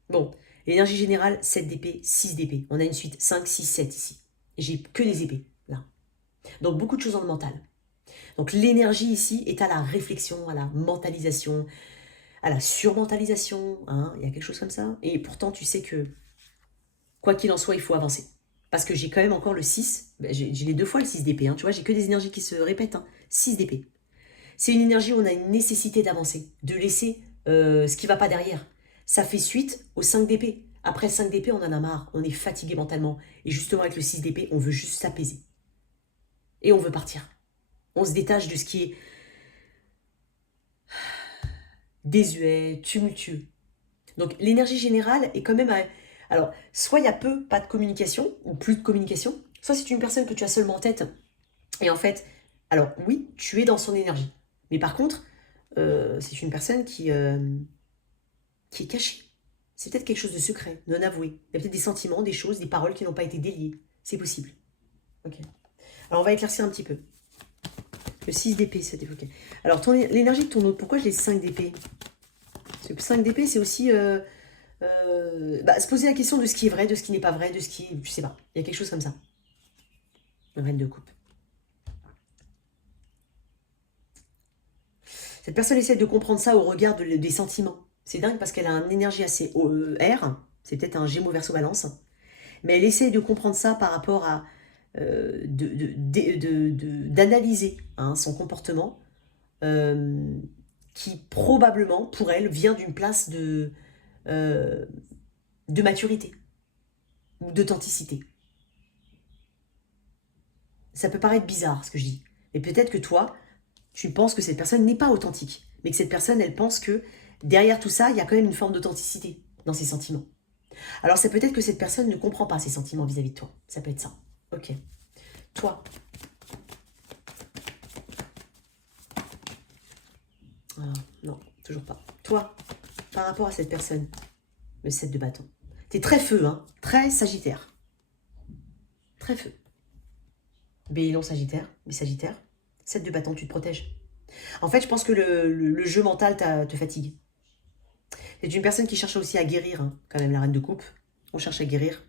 Bon, l'énergie générale, 7 d'épée, 6 d'épée. On a une suite 5, 6, 7 ici. J'ai que des épées, là. Donc, beaucoup de choses dans le mental. Donc l'énergie ici est à la réflexion, à la mentalisation, à la surmentalisation, hein, il y a quelque chose comme ça. Et pourtant, tu sais que, quoi qu'il en soit, il faut avancer. Parce que j'ai quand même encore le 6, j'ai les 2 fois le 6 d'épée, hein, tu vois, j'ai que des énergies qui se répètent, 6 d'épée. C'est une énergie où on a une nécessité d'avancer, de laisser ce qui ne va pas derrière. Ça fait suite au 5 d'épée. Après le 5 d'épée, on en a marre, on est fatigué mentalement. Et justement, avec le 6 d'épée, on veut juste s'apaiser. Et on veut partir. On se détache de ce qui est désuet, tumultueux. Donc l'énergie générale est quand même Alors, soit il y a peu, pas de communication, ou plus de communication, soit c'est une personne que tu as seulement en tête. Et en fait, alors oui, tu es dans son énergie. Mais par contre, c'est une personne qui est cachée. C'est peut-être quelque chose de secret, non avoué. Il y a peut-être des sentiments, des choses, des paroles qui n'ont pas été déliées. C'est possible. Ok. Alors, on va éclaircir un petit peu. Le 6 d'épée s'est évoqué. Alors, l'énergie de ton autre, pourquoi je l'ai 5 d'épée? Parce que 5 d'épée, c'est aussi se poser la question de ce qui est vrai, de ce qui n'est pas vrai, de ce qui est... Je sais pas. Il y a quelque chose comme ça. Reine de coupe. Cette personne essaie de comprendre ça au regard des sentiments. C'est dingue parce qu'elle a une énergie assez R. C'est peut-être un Gémeaux Verseau Balance. Mais elle essaie de comprendre ça par rapport à... d'analyser son comportement qui probablement, pour elle, vient d'une place de maturité ou d'authenticité. Ça peut paraître bizarre ce que je dis, mais peut-être que toi, tu penses que cette personne n'est pas authentique, mais que cette personne, elle pense que derrière tout ça, il y a quand même une forme d'authenticité dans ses sentiments. Alors c'est peut-être que cette personne ne comprend pas ses sentiments vis-à-vis de toi. Ça peut être ça. Ok. Toi. Ah, non, toujours pas. Toi, par rapport à cette personne, le 7 de bâton. T'es très feu, hein, très sagittaire. Très feu. Bélion sagittaire, mais sagittaire. 7 de bâton, tu te protèges. En fait, je pense que le jeu mental te fatigue. C'est une personne qui cherche aussi à guérir, hein, quand même, la reine de coupe. On cherche à guérir.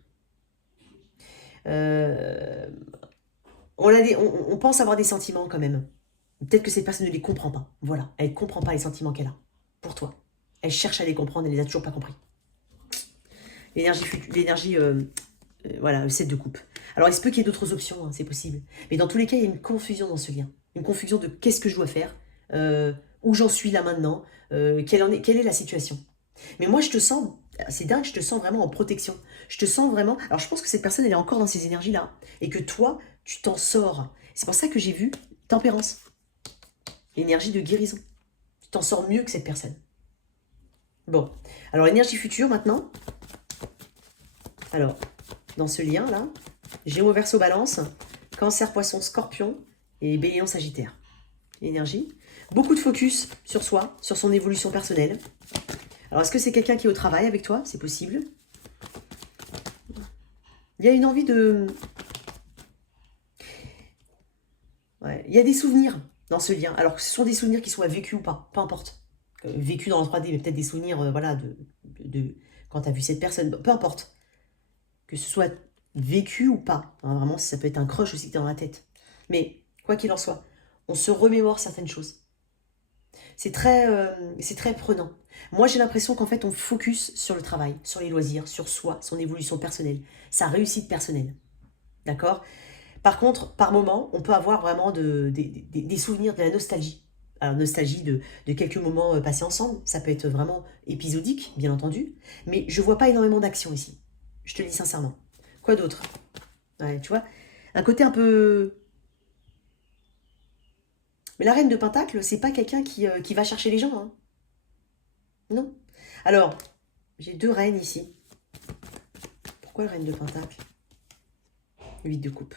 On pense avoir des sentiments quand même. Peut-être que cette personne ne les comprend pas. Voilà, elle ne comprend pas les sentiments qu'elle a pour toi. Elle cherche à les comprendre, elle ne les a toujours pas compris. L'énergie, voilà, le 7 de coupe. Alors, il se peut qu'il y ait d'autres options, hein, c'est possible. Mais dans tous les cas, il y a une confusion dans ce lien. Une confusion de qu'est-ce que je dois faire, où j'en suis là maintenant, quelle est la situation. Mais moi, je te sens, c'est dingue, je te sens vraiment en protection. Je te sens vraiment... Alors, je pense que cette personne, elle est encore dans ces énergies-là. Et que toi, tu t'en sors. C'est pour ça que j'ai vu tempérance. Énergie de guérison. Tu t'en sors mieux que cette personne. Bon. Alors, énergie future, maintenant. Alors, dans ce lien-là, Gémeaux Verseau Balance, Cancer Poisson Scorpion et Bélier Sagittaire. Énergie. Beaucoup de focus sur soi, sur son évolution personnelle. Alors, est-ce que c'est quelqu'un qui est au travail avec toi? C'est possible. Il y a une envie de... Ouais. Il y a des souvenirs dans ce lien. Alors, ce sont des souvenirs qui soient vécus ou pas, peu importe. Vécus dans le 3D, mais peut-être des souvenirs, voilà, de quand tu as vu cette personne, peu importe. Que ce soit vécu ou pas. Hein, vraiment, ça peut être un crush aussi que tu as dans la tête. Mais, quoi qu'il en soit, on se remémore certaines choses. C'est très prenant. Moi, j'ai l'impression qu'en fait, on focus sur le travail, sur les loisirs, sur soi, son évolution personnelle, sa réussite personnelle. D'accord? Par contre, par moment, on peut avoir vraiment des souvenirs, de la nostalgie. Alors, nostalgie de quelques moments passés ensemble. Ça peut être vraiment épisodique, bien entendu. Mais je vois pas énormément d'action ici. Je te le dis sincèrement. Quoi d'autre? Ouais, tu vois, un côté un peu... Mais la reine de Pentacle, c'est pas quelqu'un qui va chercher les gens. Hein. Non. Alors, j'ai 2 reines ici. Pourquoi la reine de Pentacle? 8 de coupe.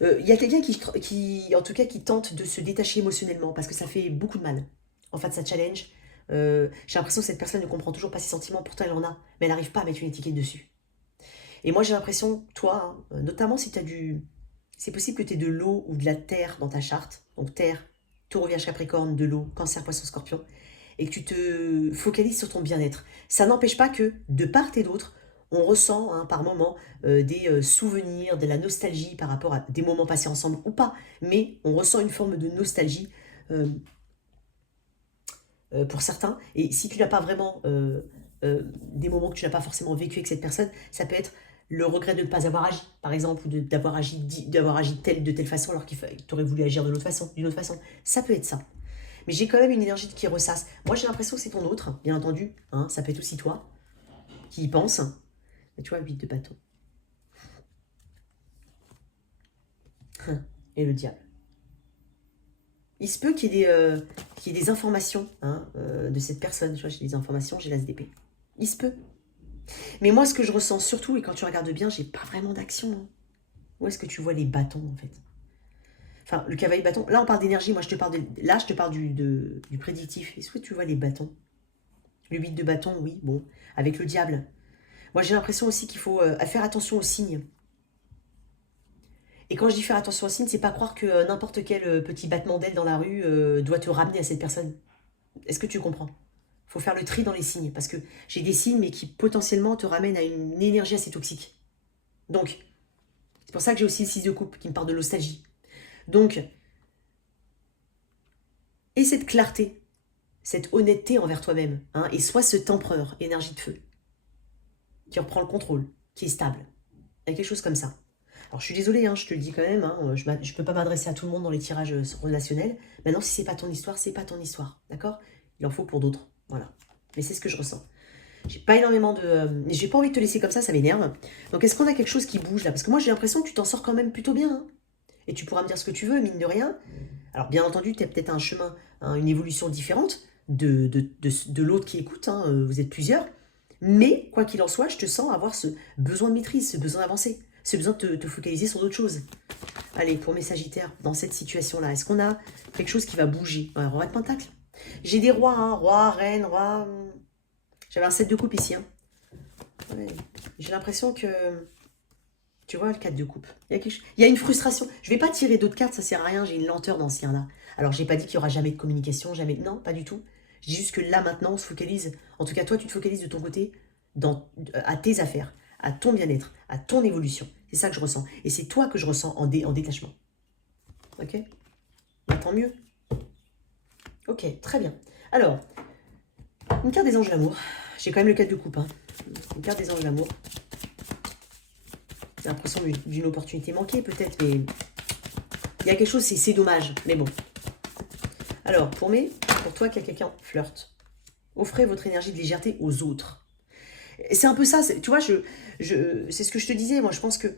Il y a quelqu'un en tout cas, qui tente de se détacher émotionnellement parce que ça fait beaucoup de mal. En fait, ça challenge. J'ai l'impression que cette personne ne comprend toujours pas ses sentiments. Pourtant, elle en a, mais elle n'arrive pas à mettre une étiquette dessus. Et moi, j'ai l'impression, toi, hein, notamment si tu as du... C'est possible que tu aies de l'eau ou de la terre dans ta charte. Donc terre, Taureau, Vierge, Capricorne, de l'eau, Cancer, Poisson, Scorpion. Et que tu te focalises sur ton bien-être. Ça n'empêche pas que, de part et d'autre, on ressent hein, par moments des souvenirs, de la nostalgie par rapport à des moments passés ensemble ou pas. Mais on ressent une forme de nostalgie pour certains. Et si tu n'as pas vraiment des moments que tu n'as pas forcément vécu avec cette personne, ça peut être le regret de ne pas avoir agi, par exemple, ou d'avoir agi de telle façon alors qu'il tu aurais voulu agir d'une autre façon. Ça peut être ça. Mais j'ai quand même une énergie qui ressasse. Moi, j'ai l'impression que c'est ton autre, bien entendu. Hein, ça peut être aussi toi qui y pense. Mais tu vois, 8 de bâton. Et le diable. Il se peut qu'il y ait des informations hein, de cette personne. Tu vois, j'ai des informations, j'ai l'as d'épée. Il se peut. Mais moi, ce que je ressens surtout, et quand tu regardes bien, j'ai pas vraiment d'action. Hein. Où est-ce que tu vois les bâtons, en fait? Enfin, le cavalier bâton. Là, on parle d'énergie. Moi, je te parle là, je te parle du prédictif. Est-ce que tu vois les bâtons? Le 8 de bâton, oui. Bon, avec le diable. Moi, j'ai l'impression aussi qu'il faut faire attention aux signes. Et quand je dis faire attention aux signes, c'est pas croire que n'importe quel petit battement d'aile dans la rue doit te ramener à cette personne. Est-ce que tu comprends? Faut faire le tri dans les signes. Parce que j'ai des signes, mais qui potentiellement te ramènent à une énergie assez toxique. Donc, c'est pour ça que j'ai aussi le 6 de coupe qui me parle de nostalgie. Donc, et cette clarté, cette honnêteté envers toi-même, hein, et sois ce tempreur, énergie de feu, qui reprend le contrôle, qui est stable. Il y a quelque chose comme ça. Alors je suis désolée, hein, je te le dis quand même, hein, je ne peux pas m'adresser à tout le monde dans les tirages relationnels. Maintenant, si c'est pas ton histoire, c'est pas ton histoire, d'accord? Il en faut pour d'autres, voilà. Mais c'est ce que je ressens. J'ai pas énormément de... j'ai pas envie de te laisser comme ça m'énerve. Donc est-ce qu'on a quelque chose qui bouge là? Parce que moi j'ai l'impression que tu t'en sors quand même plutôt bien. Hein. Et tu pourras me dire ce que tu veux, mine de rien. Alors bien entendu, tu as peut-être un chemin, hein, une évolution différente de l'autre qui écoute, hein, vous êtes plusieurs. Mais quoi qu'il en soit, je te sens avoir ce besoin de maîtrise, ce besoin d'avancer, ce besoin de te focaliser sur d'autres choses. Allez, pour mes Sagittaires, dans cette situation-là, est-ce qu'on a quelque chose qui va bouger? Ouais, roi de Pentacle. J'ai des rois, hein, roi, reine, roi... J'avais un 7 de coupe ici. Hein. Ouais. J'ai l'impression que... Tu vois, le 4 de coupe. Il y a une frustration. Je ne vais pas tirer d'autres cartes, ça sert à rien. J'ai une lenteur d'ancien là. Alors, j'ai pas dit qu'il n'y aura jamais de communication, jamais... Non, pas du tout. Je dis juste que là, maintenant, on se focalise... En tout cas, toi, tu te focalises de ton côté à tes affaires, à ton bien-être, à ton évolution. C'est ça que je ressens. Et c'est toi que je ressens en détachement. Ok? Bah, tant mieux. Ok, très bien. Alors, une carte des anges de l'amour. J'ai quand même le 4 de coupe. Hein. Une carte des anges de l'amour. J'ai l'impression d'une opportunité manquée peut-être, mais il y a quelque chose, c'est dommage, mais bon. Alors, pour toi qui a quelqu'un flirte, offrez votre énergie de légèreté aux autres. C'est un peu ça, tu vois, c'est ce que je te disais, moi je pense que,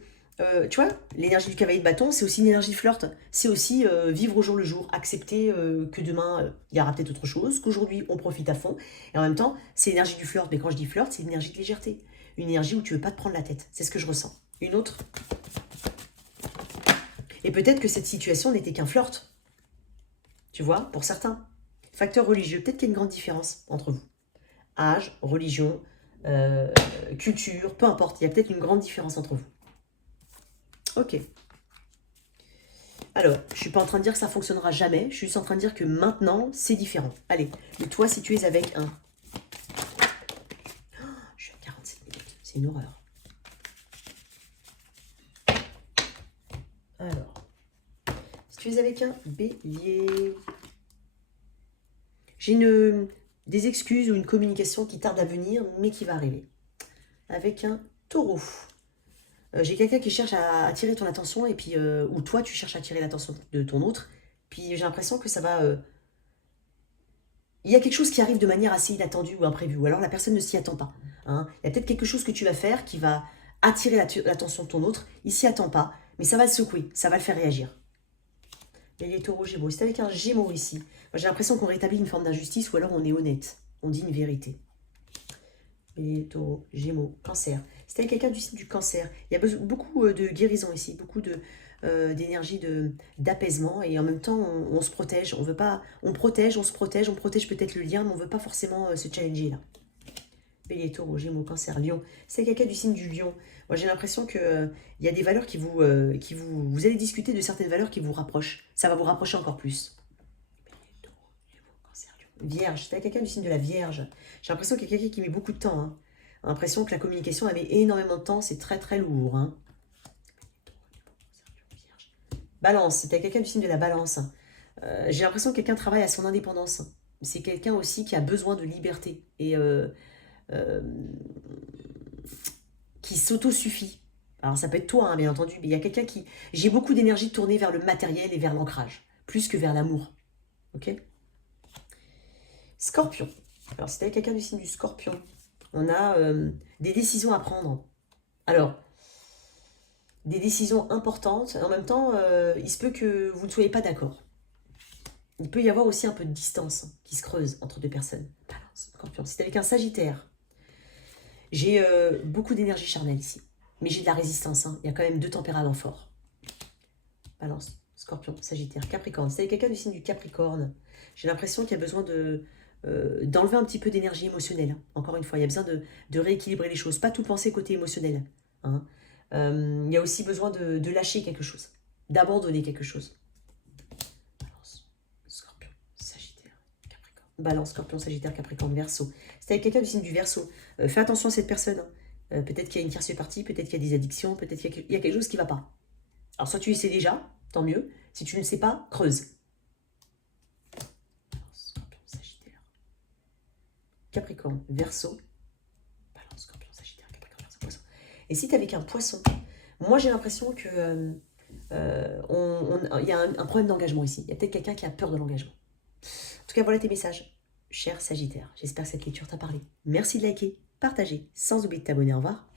tu vois, l'énergie du cavalier de bâton, c'est aussi une énergie de flirt, c'est aussi vivre au jour le jour, accepter que demain, il y aura peut-être autre chose, qu'aujourd'hui on profite à fond, et en même temps, c'est l'énergie du flirt, mais quand je dis flirt, c'est une énergie de légèreté, une énergie où tu veux pas te prendre la tête, c'est ce que je ressens. Une autre. Et peut-être que cette situation n'était qu'un flirt. Tu vois, pour certains. Facteur religieux, peut-être qu'il y a une grande différence entre vous. Âge, religion, culture, peu importe. Il y a peut-être une grande différence entre vous. Ok. Alors, je ne suis pas en train de dire que ça ne fonctionnera jamais. Je suis juste en train de dire que maintenant, c'est différent. Allez, et toi, si tu es avec un... Oh, je suis à 47 minutes. C'est une horreur. Alors, si tu es avec un bélier... J'ai des excuses ou une communication qui tarde à venir, mais qui va arriver. Avec un taureau. J'ai quelqu'un qui cherche à attirer ton attention, et puis ou toi, tu cherches à attirer l'attention de ton autre. Puis j'ai l'impression que ça va... il y a quelque chose qui arrive de manière assez inattendue ou imprévue, ou alors la personne ne s'y attend pas. Hein. Il y a peut-être quelque chose que tu vas faire qui va attirer l'attention de ton autre. Il s'y attend pas, mais ça va le secouer, ça va le faire réagir. Et les taureaux gémeaux, c'est avec un gémeau ici. J'ai l'impression qu'on rétablit une forme d'injustice ou alors on est honnête. On dit une vérité. Les taureaux, gémeaux, cancer. C'est avec quelqu'un du signe du cancer. Il y a beaucoup de guérison ici, beaucoup d'énergie, d'apaisement. Et en même temps, on se protège. On veut pas, on protège peut-être le lien, mais on ne veut pas forcément se challenger là. Bélier, taureau, gémeaux, cancer, lion. C'est quelqu'un du signe du lion. Moi, j'ai l'impression qu'il y a des valeurs vous allez discuter de certaines valeurs qui vous rapprochent. Ça va vous rapprocher encore plus. Bélier, taureau, gémeaux, cancer, lion. Vierge, c'est quelqu'un du signe de la Vierge. J'ai l'impression qu'il y a quelqu'un qui met beaucoup de temps. Hein. J'ai l'impression que la communication, elle met énormément de temps. C'est très, très lourd. Hein. Balance, c'était quelqu'un du signe de la Balance. J'ai l'impression que quelqu'un travaille à son indépendance. C'est quelqu'un aussi qui a besoin de liberté. Et... qui s'auto-suffit. Alors ça peut être toi, hein, bien entendu, mais il y a quelqu'un qui... J'ai beaucoup d'énergie tournée vers le matériel et vers l'ancrage, plus que vers l'amour. Ok? Scorpion. Alors c'était quelqu'un du signe du Scorpion. On a des décisions à prendre. Alors, des décisions importantes. En même temps, il se peut que vous ne soyez pas d'accord. Il peut y avoir aussi un peu de distance qui se creuse entre deux personnes. Balance, Scorpion. C'est avec un Sagittaire. J'ai beaucoup d'énergie charnelle ici. Mais j'ai de la résistance. Hein. Il y a quand même 2 tempéraments forts. Balance, Scorpion, Sagittaire, Capricorne. C'est quelqu'un du signe du Capricorne. J'ai l'impression qu'il y a besoin d'enlever un petit peu d'énergie émotionnelle. Encore une fois, il y a besoin de rééquilibrer les choses. Pas tout penser côté émotionnel. Hein. Il y a aussi besoin de lâcher quelque chose. D'abandonner quelque chose. Balance, Scorpion, Sagittaire, Capricorne. Balance, Scorpion, Sagittaire, Capricorne, Verseau. C'est avec quelqu'un du signe du Verseau. Fais attention à cette personne. Hein. Peut-être qu'il y a une tierce partie, peut-être qu'il y a des addictions, peut-être qu'il y a quelque chose qui ne va pas. Alors, soit tu le sais déjà, tant mieux. Si tu ne le sais pas, creuse. Balance, Scorpion, Sagittaire, Capricorne, Verseau. Balance, Scorpion, Sagittaire, Capricorne, Verseau, Poisson. Et si tu es avec un Poisson, moi j'ai l'impression que il y a un problème d'engagement ici. Il y a peut-être quelqu'un qui a peur de l'engagement. En tout cas, voilà tes messages, cher Sagittaire. J'espère que cette lecture t'a parlé. Merci de liker, partager, sans oublier de t'abonner. Au revoir.